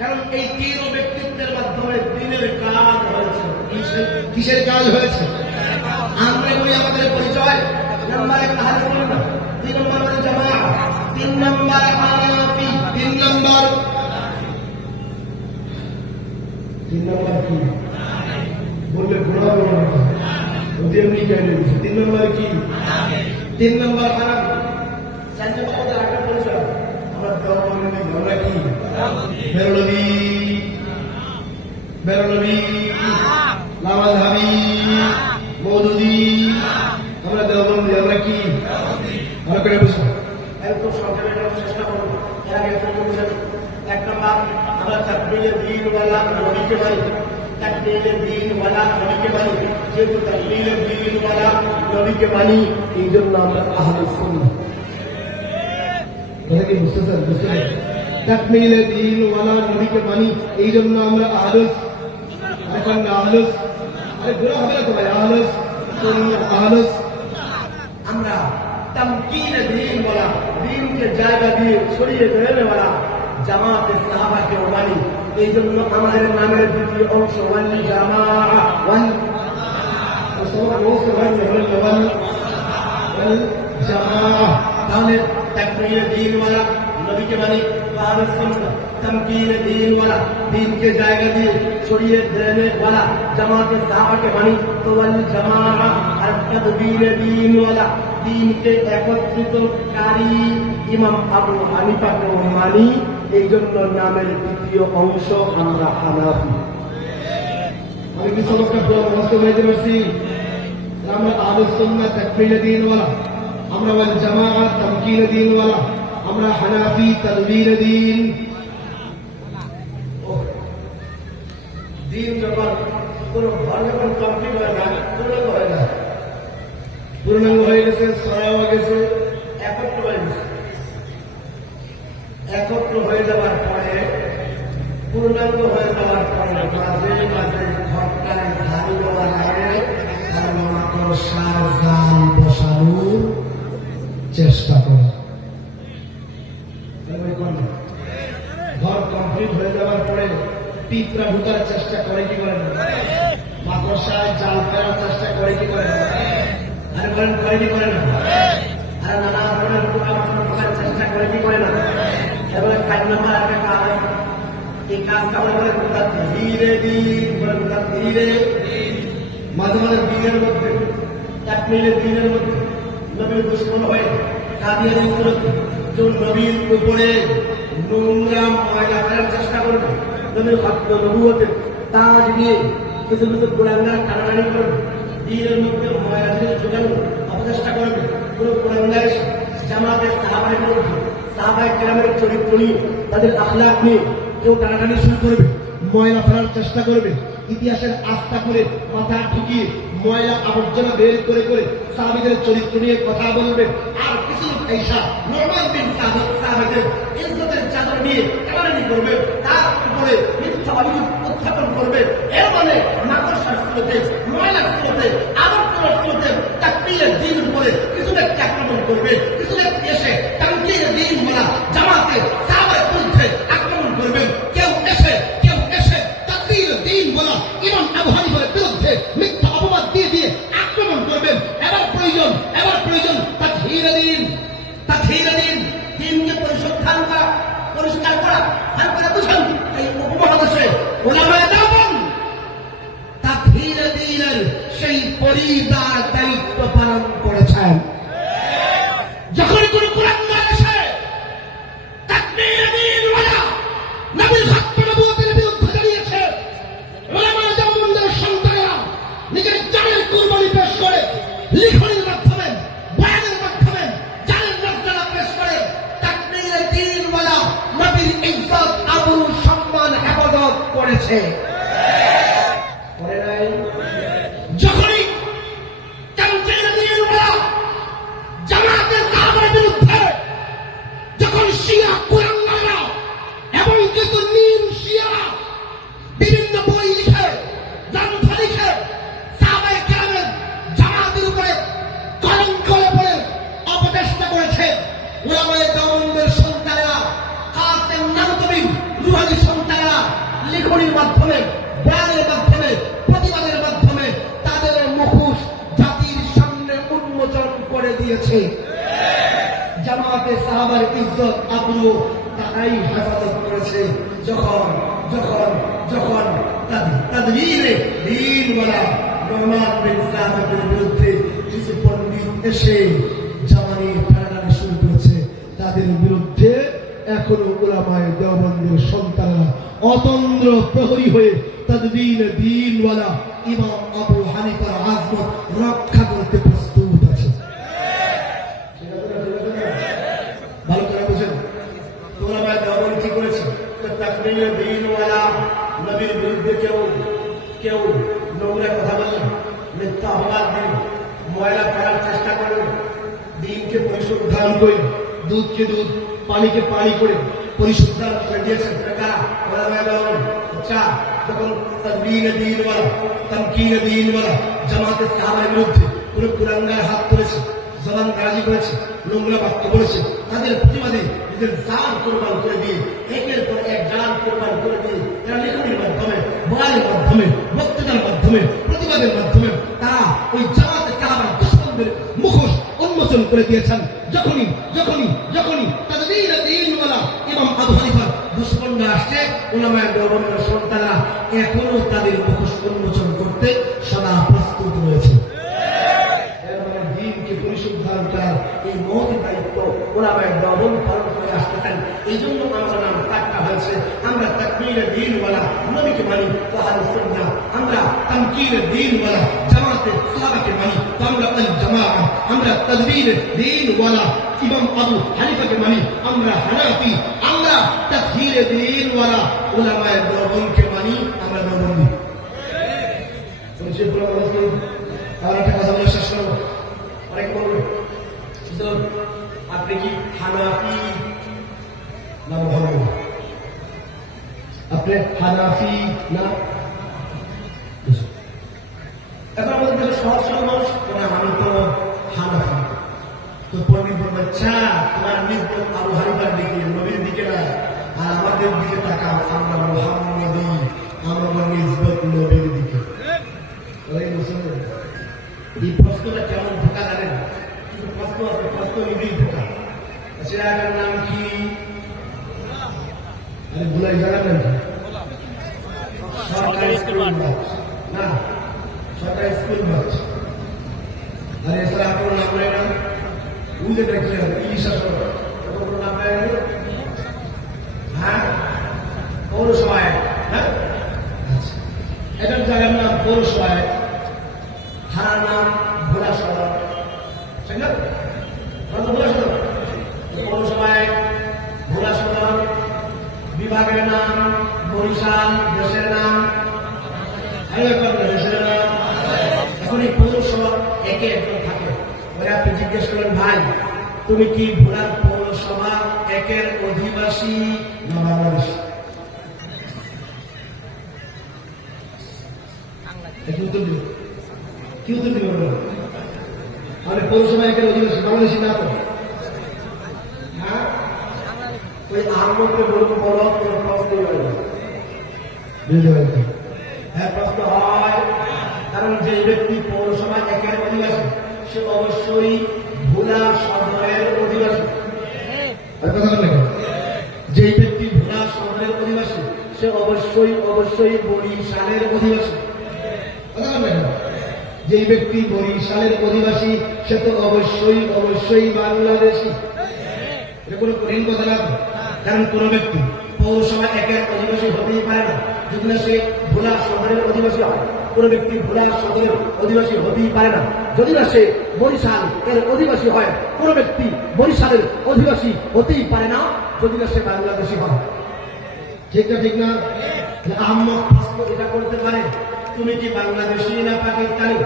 কারণ এই তিন ব্যক্তিত্বের মাধ্যমে দিনের কাজ হয়েছে। কিসের কাজ হয়েছে? আমরা বলি আমাদের পরিচয়, নাম্বার 1 আহলে সুন্নাহ, 2 নম্বর জামাআহ, 3 নম্বর হানাফি, 3 নম্বর কি বললে ঘোরা বলবে না, ওদের এমনি কেন? 3 নম্বর কি? 3 নম্বর হানাফি। 4 নম্বর আমাদের একটা পরিচয়, আমরা দেওবন্দি, আমরা কি বেরলভী। লামাযহাবি, মওদুদি, আমরা দেওবন্দি, আমরা কি ভালো করে বুঝো। খুব সংক্ষেপে এটার চেষ্টা করবো। এর আগে একটু বুঝাবো। এক নম্বর, আমরা তাকবীরে দ্বীনওয়ালা নবীকে মানি। তাকবীরে দ্বীনওয়ালা নবীকে মানি। যেহেতু তাকবীরে দ্বীনওয়ালা নবীকে মানি, এই জন্য আমরা আহলে সুন্নাহ। কথা কি বুঝতেছেন? বুঝতেছেন? তাকবীরে দ্বীনওয়ালা নবীকে মানি, এই জন্য আমরা আহলুস, এখন আহলুস, আরে গোলা হবে না তো ভাই, আহলুস সুন্নাহ, আহলুস। আমরা তামকিনে দ্বীনওয়ালা, দ্বীনকে জায়গা দিয়ে ছড়িয়ে দেওয়ালা জামাতে সাহাবাকে মানি। এই জন্য আমাদের নামের দ্বিতীয় অংশ ওয়াল জামাআহ, ওয়াল জামাআহ। তাহলে তাকবীরে দ্বীনওয়ালা নবীকে মানি, আহলে সুন্নাহ। তামকিনে দ্বীনওয়ালা, দ্বীনকে জায়গা দিয়ে ছড়িয়ে দেওয়ালা জামাতে সাহাবাকে মানি, তো ওয়াল জামাআহ। আর তাকবীরে দ্বীনওয়ালা, দ্বীনকে একত্রিতকারী ইমাম আবু হানিফাকে মানি। এই জন্য নামের দ্বিতীয় অংশ আমরা হানাফি। আমি কি সবকটা পুরো মুখস্থ হয়ে পারছি? আমরা আহলুস সুন্নাহ তাকবীরে দ্বীনওয়ালা, আমরা ওয়াল জামাআহ তামকিনে দ্বীনওয়ালা, আমরা হানাফি তাদবীরে দ্বীন। দিন যখন কোনো ঘর যখন কমপ্লিট হয় না, পূর্ণাঙ্গ হয় না, পূর্ণাঙ্গ হয়ে গেছে, ছড়া হয়ে গেছে, একত্র হয়ে গেছে। একত্র হয়ে যাওয়ার পরে, পূর্ণাঙ্গ হয়ে যাওয়ার পরে মাঝে মাঝে ঘরটায় ঝাড়ু দেওয়ার আগে তার মাকড়সার জাল বসানোর চেষ্টা করে। ঘর কমপ্লিট হয়ে যাওয়ার পরে পিঁপড়া ঢুকার চেষ্টা করে কি করে না? মাকড়সায় জাল ফেরার চেষ্টা করে কি করে না? আর বলেন করে কি করে না? আর নানা ধরনের পোকামাকড় ঢোকার চেষ্টা করে কি করে না? এবারে 5 নম্বর একটা কাজ আছে। এই কাজটা আমরা বলে ধীরে দিন বলে ধীরে মাঝে মাঝে দিনের মধ্যে, এক মিনিটের দিনের মধ্যে নবীর দুশ্মন হয়ে কাদিয়ানি সুরত যে নবীর উপরে নোংরা ময়লা ফেলার চেষ্টা করবে, নবীর হক নবুয়তের তাজ দিয়ে কিছু কিছু গোলাঙ্গার টানাটানি করবে, দিনের মধ্যে ময়লা দিয়ে ঢোকানো অপচেষ্টা করবে। কোনো গোলাঙ্গা এসে জামাতের সাহাবায়ে বিরুদ্ধে, সাহাবায়ে কেরামের চরিত্র নিয়ে, তাদের আখলাক নিয়ে কেউ টানাটানি শুরু করবে, ময়লা ফেরার চেষ্টা করবে, ইতিহাসের আস্থা করে মাথা ঢুকিয়ে ময়লা আবর্জনা বের করে করে সাহাবীদের চরিত্র নিয়ে কথা বলবে। আর কিছু পয়সা নরমাল দিন সাহাবাদের ইজ্জতের চাদর নিয়ে টানাটানি করবে, তার উপরে মিথ্যা অভিযোগ উত্থাপন করবে। এর মানে মাকড়সার স্রোতে, ময়লার স্রোতে, আবর্জনার স্রোতে তাকবীরের দ্বীনের উপরে কিছু ব্যক্তি আক্রমণ করবে, কিছু ব্যক্তি এসে তামকিনের দ্বীন মানা জামাতে সাহাবাদের বিরুদ্ধে আক্রমণ করবে। কেউ এসে তাকবীরের দ্বীন বলা ইমাম আবু হানিফার বিরুদ্ধে মিথ্যা অপবাদ দিয়ে দিয়ে আক্রমণ করবেন। এবার প্রয়োজন তাকবীরের দ্বীন, দ্বীনকে পরিশুদ্ধান করা, পরিষ্কার করা। তারপরে বুঝুন এই উপমহাদেশে ওলামায়ে দেওবন্দ তাকবীরের দ্বীনের সেই পরিদার দায়িত্ব পালন করেছেন। যখন কোন কুলাঙ্গার এসে তাকবীরের দ্বীন ওয়ালা নবীর হক নবুয়তের বিরুদ্ধে দাঁড়িয়েছে, ওলামায়ে দেওবন্দের সন্তানেরা নিজের জানের কুরবানি পেশ করে, লিখনের মাধ্যমে, বয়ানের মাধ্যমে জানের নজরানা পেশ করে তাকবীরের দ্বীন ওয়ালা নবীর ইজ্জত আবরু সম্মান হেফাজত করেছে। করে নাই? যখনই তাকবীরের দ্বীন ওয়ালা জামাতের সাহাবাদের বিরুদ্ধে, যখন শিয়া কুলাঙ্গাররা এবং কিছু নিম শিয়া বিভিন্ন বই লিখে, গ্রন্থ লিখে সাহাবায়ে কেরামের জামাতের উপরে কলঙ্ক লেপনে অপচেষ্টা করেছে, ওলামায়ে দেওবন্দের সন্তানেরা, কাসেম নানতবী রুহানি সন্তানেরা লিখনির মাধ্যমে, বয়ানের মাধ্যমে, প্রতিবাদের মাধ্যমে তাদের মুখোশ জাতির সামনে উন্মোচন করে দিয়েছে। জামাতে সাহাবার ইজ্জত আবরু তারাই হেফাজত করেছে। যখন যখন যখন তাদবীরে দ্বীনওয়ালা নোমান বিন সাহাবের বিরুদ্ধে কিছু পণ্ডিত এসে জামানি টানাটানি শুরু করেছে, তাদের বিরুদ্ধে এখনো উলামায়ে দেওবন্দের সন্তানরা অতন্দ্র প্রহরী হয়ে তদবির দিনওয়ালা ইমাম আবু হানিফার আজমত রক্ষা করতে প্রস্তুত আছে। ভালো করে বুঝেন, তোমরা ভাই দেওয়ানি কি করেছে? তাকবীর দিনওয়ালা নবীর বিরুদ্ধে কেউ নোংরা কথা বললেন, মিথ্যা অপবাদ দিন, ময়লা করার চেষ্টা করলেন, দিনকে পরিশুদ্ধান করে, দুধকে দুধ, পানিকে পানি করে পরিশুদ্ধার করে দিয়েছেন। কারা? ওরা ভাই দেওয়ানি। আচ্ছা, যখন তদবির দিনওয়ালা, তামকিন দিনওয়ালা জামাতের সাহাবার বিরুদ্ধে কোনো কুলাঙ্গার হাত তুলেছে, জবান গাজি করেছে, নোংরা বাক্য বলেছে, তাদের প্রতিবাদে নিজের জান কোরবান করে দিয়ে, একের পর এক জান কোরবান করে দিয়ে, তারা লেখনের মাধ্যমে, বয়ানের মাধ্যমে, বক্তৃতার মাধ্যমে, প্রতিবাদের মাধ্যমে তারা ওই জামাতে সাহাবার দুশমনদের মুখোশ উন্মোচন করে দিয়েছেন। যখনই তাদবীর দ্বীনওয়ালা ইমাম আবু হানিফার দুশমনরা আসছে, উলামায়ে দেওবন্দের সন্তানরা এখনো তাদের মুখোশ উন্মোচন করতে সদা প্রস্তুত রয়েছে। পরিশুদ্ধার করার এই মহৎ দায়িত্ব ওলামায়ে দেওবন্দ পালন করে আসতেছেন। এই জন্য আমাদের নাম তাকওয়া হয়েছে। আমরা তাকবীর দিনওয়ালা নবীকে মানি তো আহলুস সুন্নাহ, আমরা তামকিন দিনওয়ালা জামাতে সাহাবাকে মানি তো আমরা আল জামাআহ, আমরা তাদবীর দিনওয়ালা ইমাম আবু হানিফাকে মানি আমরা হানাফি, আমরা তাকবীর দিনওয়ালা ওলামায়ে দেওবন্দকে মানি আমরা দেওবন্দি। আর একটা কথা বলে শেষ করবো। অনেক বলবে আপনি কি হানাফি না মোহাম্মদ? আপনি হানাফি না? এখন আমাদের সহজ সরল মানুষ, আমি তো হানাফি। তো পণ্ডিত বলবে, আচ্ছা তোমার নিজের আবু হানিফার দিকে, নবীর দিকে না, আর আমাদের দিকে তাকাও, আমরা মোহাম্মদী, আমরা নিজবত নবীর দিকে। এই প্রশ্নটা কেমন ধোকা জানেন? কিছু প্রশ্ন আছে, প্রশ্ন নিজেই ধোকা। সেটার নাম কি? আরে ভুলাই জানার নাম কি? সরকারি স্কুল বাস না, সরকারি স্কুল বাস। আর এছাড়া কোনো নাম নেই না, বুঝতে কি ইলিশা সরকার কোনো নাম নেই। হ্যাঁ, পৌরসভায়। হ্যাঁ, এটার জায়গার নাম পৌরসভায়, থানার নাম ভোলা সদর, ঠিক না? ভোলা সদর, পৌরসভায় ভোলা সদর, বিভাগের নাম বরিশাল, দেশের নাম দেশের নাম। এখন এই পৌরসভা একে একজন থাকে, ওরা আপনি জিজ্ঞেস করেন, ভাই তুমি কি ভোলার পৌরসভা একের অধিবাসী না বাংলাদেশ? উত্তর দিল কি উত্তর দিব? আমি পৌরসভা একের অধিবাসী, বাংলাদেশি না তো? হ্যাঁ, ওই আহমদকে বলবো বলো প্রশ্ন হ্যাঁ প্রশ্ন হয়। কারণ যে ব্যক্তি পৌরসভা একের অধিবাসী সে অবশ্যই ভোলা সদরের অধিবাসী। যে ব্যক্তি ভোলা সদরের অধিবাসী সে অবশ্যই বরিশালের অধিবাসী। যে ব্যক্তি বরিশালের অধিবাসী সে তো অবশ্যই বাংলাদেশী। এটা কোনো কঠিন কথা না। কারণ কোন ব্যক্তি পৌরসভা একের অধিবাসী হতেই পারে না যদি না সে ভোলা সদরের অধিবাসী হয়। কোন ব্যক্তি ভোলা সদরের অধিবাসী হতেই পারে না যদি না সে বরিশাল এর অধিবাসী হয়। কোন ব্যক্তি বরিশালের অধিবাসী হতেই পারে না যদি না সে বাংলাদেশী হয়। ঠিক না? ঠিক না? আহমদ প্রশ্ন এটা করতে পারে, তুমি কি বাংলাদেশী না পাকিস্তানি?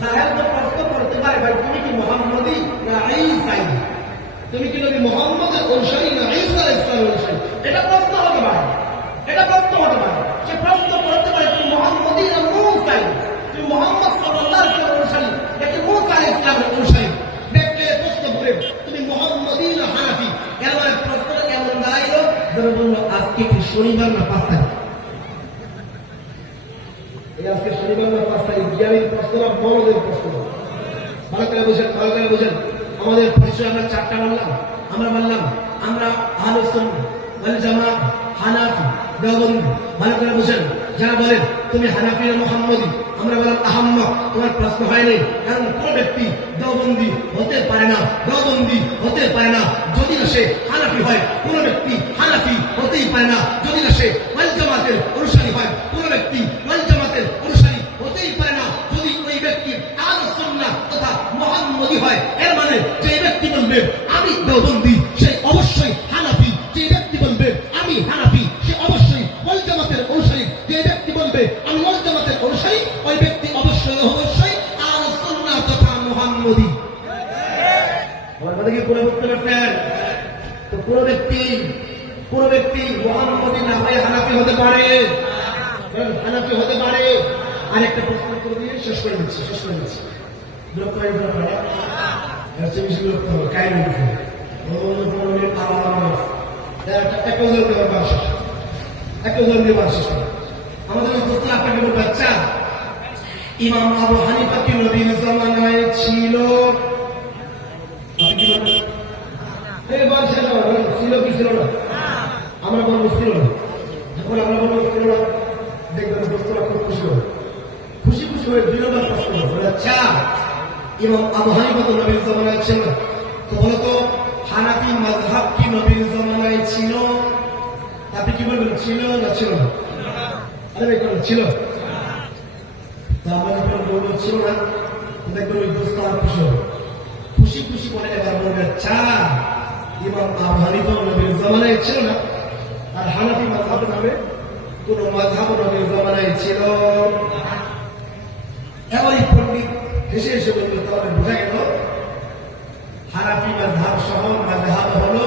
সাহেব তো প্রশ্ন করতে পারে, ভাই তুমি কি মোহাম্মদী না ঈসাই? তুমি কি নবী মোহাম্মদের অনুসারী না ঈসা আলাইহিস সালামের অনুসারী? এটা প্রশ্ন হতে পারে, এটা প্রশ্ন হতে পারে। সে প্রশ্ন করতে পারে তুমি মোহাম্মদী না মুসাই? তুমি মোহাম্মদ সাল্লাল্লাহু আলাইহি ওয়াসাল্লামের অনুসারী নাকি মুসা আলাইহিস সালামের অনুসারী? ব্যক্তি প্রশ্ন করে তুমি মোহাম্মদী না হানাফি? এর মানে প্রশ্নটা কেমন দাঁড়াইলো? যারা বললো আজকে কি শনিবার না 5 তারিখ? আজকে শনিবার না 5 তারিখ? জ্ঞানীর প্রশ্নটা বড়দের প্রশ্ন। ভালো করে বুঝেন। আমাদের পরিচয় আমরা 4টা বললাম। আমরা বললাম আমরা আহলুস সুন্নাহ ওয়াল জামাআহ, হানাফি, দেওবন্দি। ভালো করে বুঝেন, যারা বলেন তুমি হানাফি না মুহাম্মদী, আমরা বললাম আহাম্মক, তোমার প্রশ্ন হয়নি। কারণ কোন ব্যক্তি দেওবন্দি হতে পারে না, দেওবন্দি হতে পারে না যদি না সে হানাফি হয়। কোন ব্যক্তি হানাফি হতেই পারে না যদি না সে ওয়াল জামাতের অনুসারী হয়। কোন ব্যক্তি ওয়াল জামাতের অনুসারী হতেই পারে না যদি ওই ব্যক্তি আহলে সুন্নাহ তথা মুহাম্মদী হয়। এর মানে যে ব্যক্তি বলবে আমি দেওবন্দি সে অবশ্যই হানাফি, যে ব্যক্তি বলবে আমি হানাফি সে অবশ্যই ওয়াল জামাতের অনুসারী, যে ব্যক্তি বলবে আমি ওয়াল জামাতের অনুসারী ওই ব্যক্তি অবশ্যই অবশ্যই আহলে সুন্নাহ তথা মুহাম্মদী। আমার কথা কি পুরো বুঝতে পারছেন? তো পুরো ব্যক্তি মুহাম্মদী না হয়ে হানাফি হতে পারে, হানাফি হতে পারে। আর একটা প্রশ্ন করে দিয়ে শেষ করে দিচ্ছি। বিরক্ত হয়ে গেল পরে বেশি বিরক্ত হবে কাহিনী আমাদের দোস্ত আপনাকে বলবো, আচ্ছা ইমাম আবু হানিফা কি নবীর জামানায় ছিল? আপনি কি বলবেন? ছিল কি ছিল না? আমরা বলবো ছিল না। যখন আমরা বলবো ছিল না, দেখবেন দোস্তরা খুব খুশি হবে, খুশি হয়ে 2 নম্বর প্রশ্ন বলে, আচ্ছা ইমাম আবু হানিফা তো নবীর জামানায় ছিল না, তো বলতো হানাফি মাযহাব কি নবীর জামানায় ছিল? আপনি কি বলবেন, ছিল না ছিল না? আরে ছিল। তা আমরা যখন বলবো ছিল না, দেখবেন ওই দোস্ত আর খুশি হবে, খুশি বলে এবার বলবে, আচ্ছা ইমাম আবু হানিফা নবীর জামানায় ছিল না, আর হানাফি মাযহাব নামে কোন মাযহাব নবীর জামানায় ছিল। এবার এই পণ্ডিত হেসে বলল, তাহলে বোঝা গেল হানাফি মাযহাব সহ মাযহাব হলো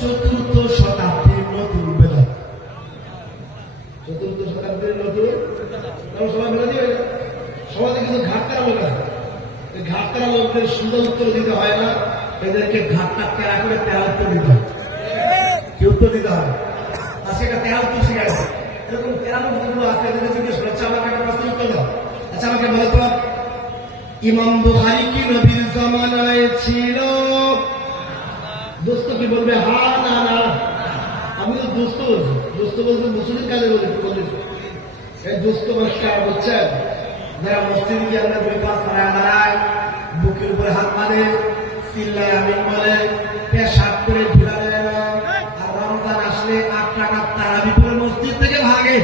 4th শতাব্দীর নতুন বেদাত। 4th শতাব্দীর নতুন সবাই বেলা দিয়ে সমাজে কিছু ঘাটতারা লোক আছে, ঘাটতারা লোকদের সুন্দর উত্তর দিতে হয় না, এদেরকে ঘাটটা তেরা করে তেরা উত্তর দিতে হয়, কি উত্তর দিতে হয়? আজকে একটা তেরা উত্তর শিখে গেছে। এরকম তেরা লোকগুলো আছে, এদেরকে জিজ্ঞেস করে, আচ্ছা আমাকে একটা প্রশ্ন উত্তর দাও। আচ্ছা আমাকে বলো তো, ইমাম বুখারী কি নবীর জামানায় ছিল? দোস্ত কি বলবে, হ্যাঁ না? আমি তো দোস্ত বলতে মুসলিম কাজে বলেছি। এই দোস্ত বাচ্চা বলছেন যারা মসজিদ গিয়ে আমরা 2 পাঁচ দাঁড়ায়, বুকের উপরে হাত মারে, চিল্লায় আমিন বলে, পেশাব করে ঢিলা দেয় না, আর রমজান আসলে 8 টাকা তারাবি করে মসজিদ থেকে ভাগে।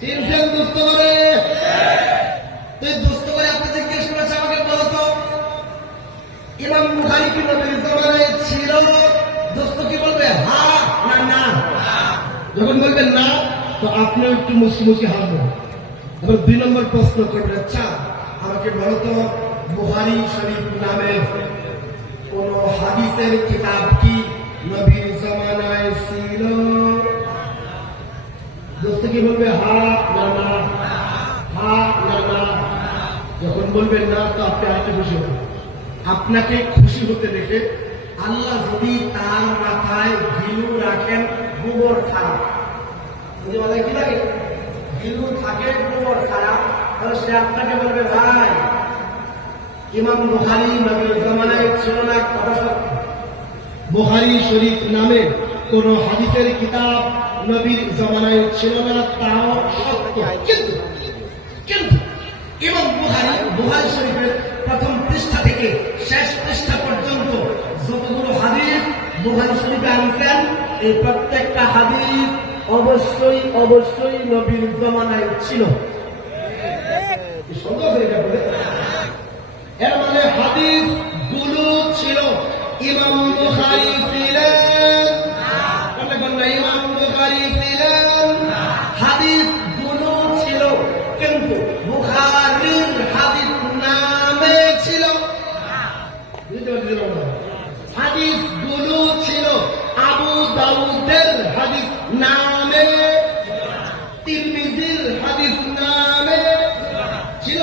চিনছেন দোস্ত করে? তুই দোস্ত করে আপনি জিজ্ঞেস করেছে, আমাকে বলো তো ইমাম বুখারী কি নবীর জামানায় ছিল? দোস্ত কি বলবে, হ্যাঁ না? যখন বলবেন না, তো আপনিও একটু মুসকি হাসবেন। এবার 2 নম্বর প্রশ্ন করবেন, আচ্ছা আমাকে বলো তো বুখারী শরীফ নামে কোন হাদিসের কিতাব কি নবীর জামানায় ছিল? দোস্ত কি বলবে, হ্যাঁ না? যখন বলবেন না, তো আপনি আরেকটু খুশি হবেন। আপনাকে খুশি হতে দেখে আল্লাহ যদি তার মাথায় ঘিলু রাখেন গোবর ছাড়া, কি লাগে ঘিলু থাকে গোবর ছাড়া, তাহলে সে আপনাকে বলবে, ভাই ইমাম বুখারী নবীর জামানায় ছিল না, কথা সত্য। বুখারী শরীফ নামে কোন হাদিসের কিতাব নবীর জামানায় ছিল না, তাও সত্য। কিন্তু ইমাম বুখারী শরীফের প্রথম পৃষ্ঠা থেকে শেষ পৃষ্ঠা পর্যন্ত যতগুলো হাদিস বুখারী শরীফে আনছেন, এই প্রত্যেকটা হাদিস অবশ্যই নবীর জামানায় ছিল। এর মানে হাদিস গুলো ছিল, ইমাম বুখারী ছিলেন, ইমাম বুখারী ছিলেন, হাদিস গুলো ছিল, কিন্তু বুখারীর হাদিস নামে ছিল। হাদিস গুলো ছিল আবু দাউদের হাদিস নামে, তিরমিজির হাদিস নামে ছিল।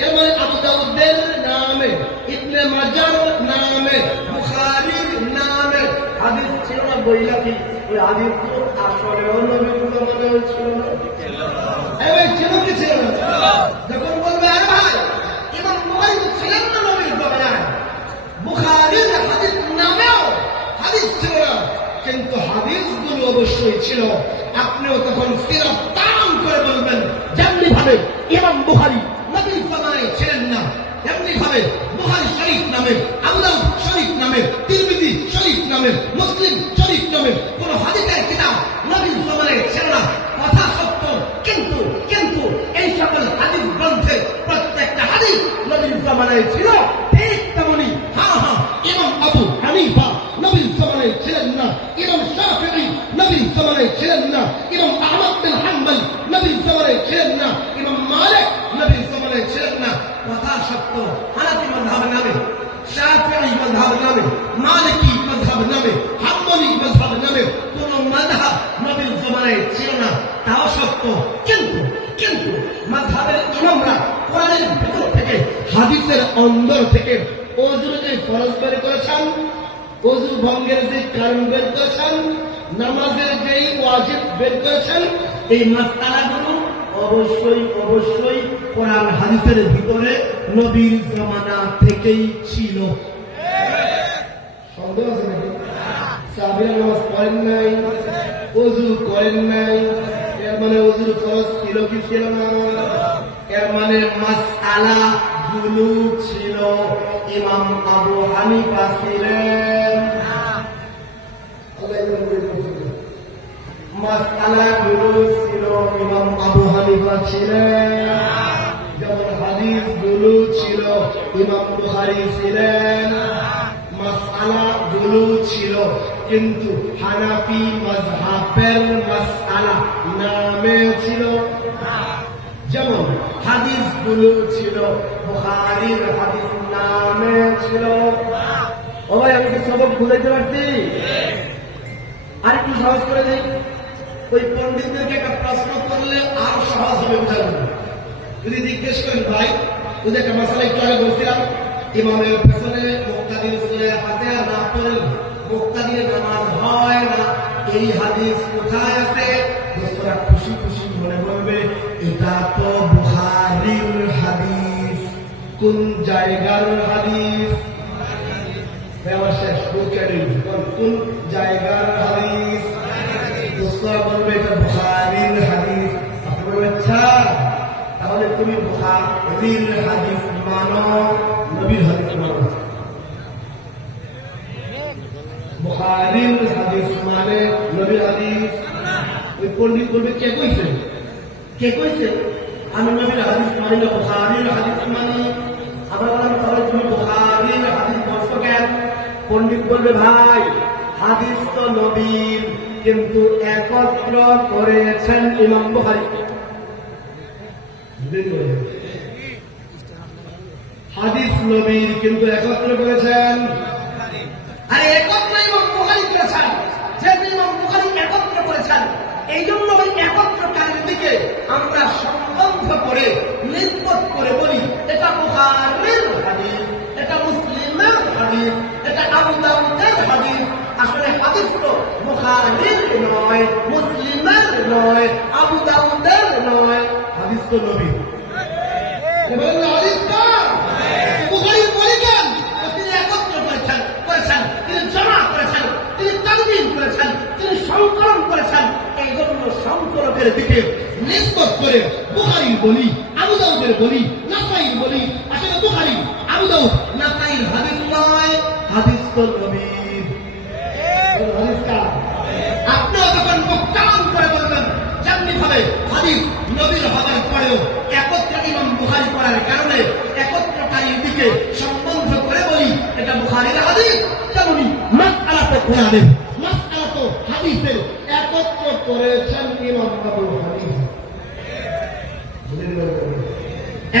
এর মানে আবু দাউদের নামে, ইবনে মাজার নামে, বুখারীর নামে হাদিস ছিল না। বইলা কি ওই হাদিস তো আসলেও নবীর জামানায় ছিল না? ছিল কি ছিল না? যখন বলবে, আরে ভাই ইমাম বুখারী তো ছিলেন না নবীর জামানায়, বুখারীর হাদিস নামেও হাদিস ছিল না, কিন্তু হাদিসগুলো অবশ্যই ছিল। আপনিও বুখারী নবীর জামানায় ছিলেন না, এমনি ভাবে বুখারী শরীফ নামের, আবু দাউদ শরীফ নামের, তিরমিজি শরীফ নামের, মুসলিম শরীফ নামের কোন হাদিসের কিতাব নবীর জামানায় ছিল না। কথা সত্য, কিন্তু কিন্তু এই সকল হাদিস গ্রন্থের প্রত্যেকটা হাদিস নবীর জামানায় ছিল। ঠিক তেমনি ইমাম আবু হানিফা নবীর জামানায় ছিলেন না, ইমাম শাফিঈ নবীর জামানায় ছিলেন না, ইমাম আহমদ বিন হাম্বল নবীর জামানায় ছিলেন না, ইমাম মালিক নবীর জামানায় ছিলেন না। কথা সত্য, হানাফি মাযহাব নামে, শাফিঈ মাযহাব নামে, মালিকি মাযহাব নামে, হাম্বলি মাযহাব নামে কোন মাযহাব নবীর জামানায় ছিল না, তাও সত্য। কিন্তু কিন্তু মাযহাবের ইমামরা কোরআনের ভিতর থেকে, হাদিসের অন্দর থেকে ওযুর যে ফরজ বের করেছেন, ওযু ভঙ্গের যে কারণ বের করেছেন, নামাজের যে ওয়াজিব বের করেছেন, এই মাসআলাগুলো অবশ্যই অবশ্যই কোরআন হাদিসের ভিতরে নবীর জামানা থেকেই ছিল। সন্দেহ আছে নাকি? সাহাবীরা নামাজ পড়েন নাই, ওযু করেন নাই, এর মানে ওযুর ফরজ ছিল কি ছিল না? এর মানে মাসআলা গুলো ছিল। ইমাম আবু হানিফা ছিলেন, মাসআলা গুলো ছিল। ইমাম আবু হানিফা ছিলেন, যেমন হাদিস গুলো ছিল। ইমাম বুখারী ছিলেন, মাসআলা গুলো ছিল। কিন্তু হানাফি মাযহাবের মাসআলা নামে ছিল, যেমন হাদিস গুলো ছিল বুখারীর হাদিস নামে ছিল। ও ভাই, আমি কি সবক বুঝাইতে পারছি? আর একটু সহজ করে দেই। ওই পণ্ডিতদেরকে একটা প্রশ্ন করলে আরো সহজ হবে বোঝানো। যদি জিজ্ঞেস করেন, ভাই ওই যে একটা মশালা একটু আগে বলছিলাম, ইমামের পেছনে মুক্তাদির সূরা ফাতিহা না পড়লে মুক্তাদির নামাজ হয় না, এই হাদিস কোথায় আছে? দোস্তরা খুশি খুশি মনে বলবে, এটা তো বুখারীর হাদিস। কোন জায়গার হাদিস? আমার শেষ কোন জায়গার হাদিস? দোস্তরা বলবে এটা বুখারীর হাদিস। আপনি বলবেন, আচ্ছা তাহলে তুমি বুখারীর হাদিস মানো, নবীর হাদিস মানো। বুখারীর হাদিস মানে নবীর হাদিস। ওই পণ্ডিত বলবে, কে কইছে? কে কইছে? আমি নবীর হাদিস মানি না, বুখারীর হাদিস মানি। আমরা বললাম, তাহলে তুমি বুখারীর হাদিস বলছো কেন? পণ্ডিত বলবে, ভাই হাদিস তো নবীর, কিন্তু একত্র করেছেন ইমাম বুখারী। হাদিস নবীর, কিন্তু একত্র করেছেন। আরে একত্র ইমাম বুখারী করেছেন, যেহেতু ইমাম বুখারী একত্র করেছেন, এই জন্য ওই একত্রকারীর দিকে আমরা সম্বন্ধ করে নিসবত করে বলি এটা বুখারীর হাদিস, এটা মুসলিমের হাদিস, এটা আবু দাউদের হাদিস। আসলে হাদিস তো বুখারীর নয়, মুসলিমের নয়, আবু দাউদের নয়, হাদিস তো নবী। বলেন না হাদিস কার? বুখারী বলে কেন? তিনি একত্র করেছেন, তিনি জমা করেছেন, তিনি তাকদীম করেছেন, তিনি সংকলন করেছেন। এই জন্য সংকলনের দিকে নিসবত করে বুখারী বলি, আবু দাউদের বলি, নাসাঈর বলি। আসলে বুখারী, আবু দাউদ, নাসাঈর হাদিস নয়, হাদিস তো নবীর। হাদিস কার? আপনারা যখন মুক্তালাম করে বলবেন, যেমনি ভাবে হাদিস নবীর হওয়ার পরেও একত্র ইমাম বুখারী করার কারণে একত্রকারীর দিকে সম্বন্ধ করে বলি এটা বুখারীর হাদিস, তেমনি মাসআলা তো কোরআনের, মাসআলা তো হাদিসের, একত্র করেছেন ইমাম আবু হানিফা,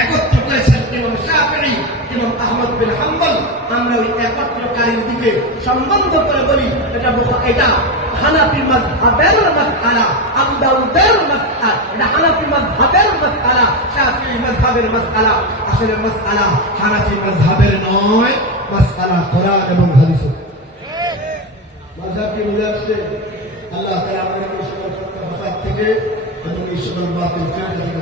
একত্র করেছেন ইমাম শাফিঈ, ইমাম আহমদ বিন হাম্বল। আমরা ওই একত্রকারীর দিকে সম্বন্ধ করে বলি এটা হানাফি মাযহাবের মাসআলা, আবু দাউদের মাসআলা, এটা হানাফি মাযহাবের মাসআলা, শাফিঈ মাযহাবের মাসআলা। আসলে মাসআলা হানাফি মাযহাবের নয়, মাসআলা কোরআন এবং হাদিসের। মাযহাব কি বুঝে আসছে? আল্লাহ তাআলা আমাদের এই সকল ফাসাদ থেকে এবং এই সকল বাতিল থেকে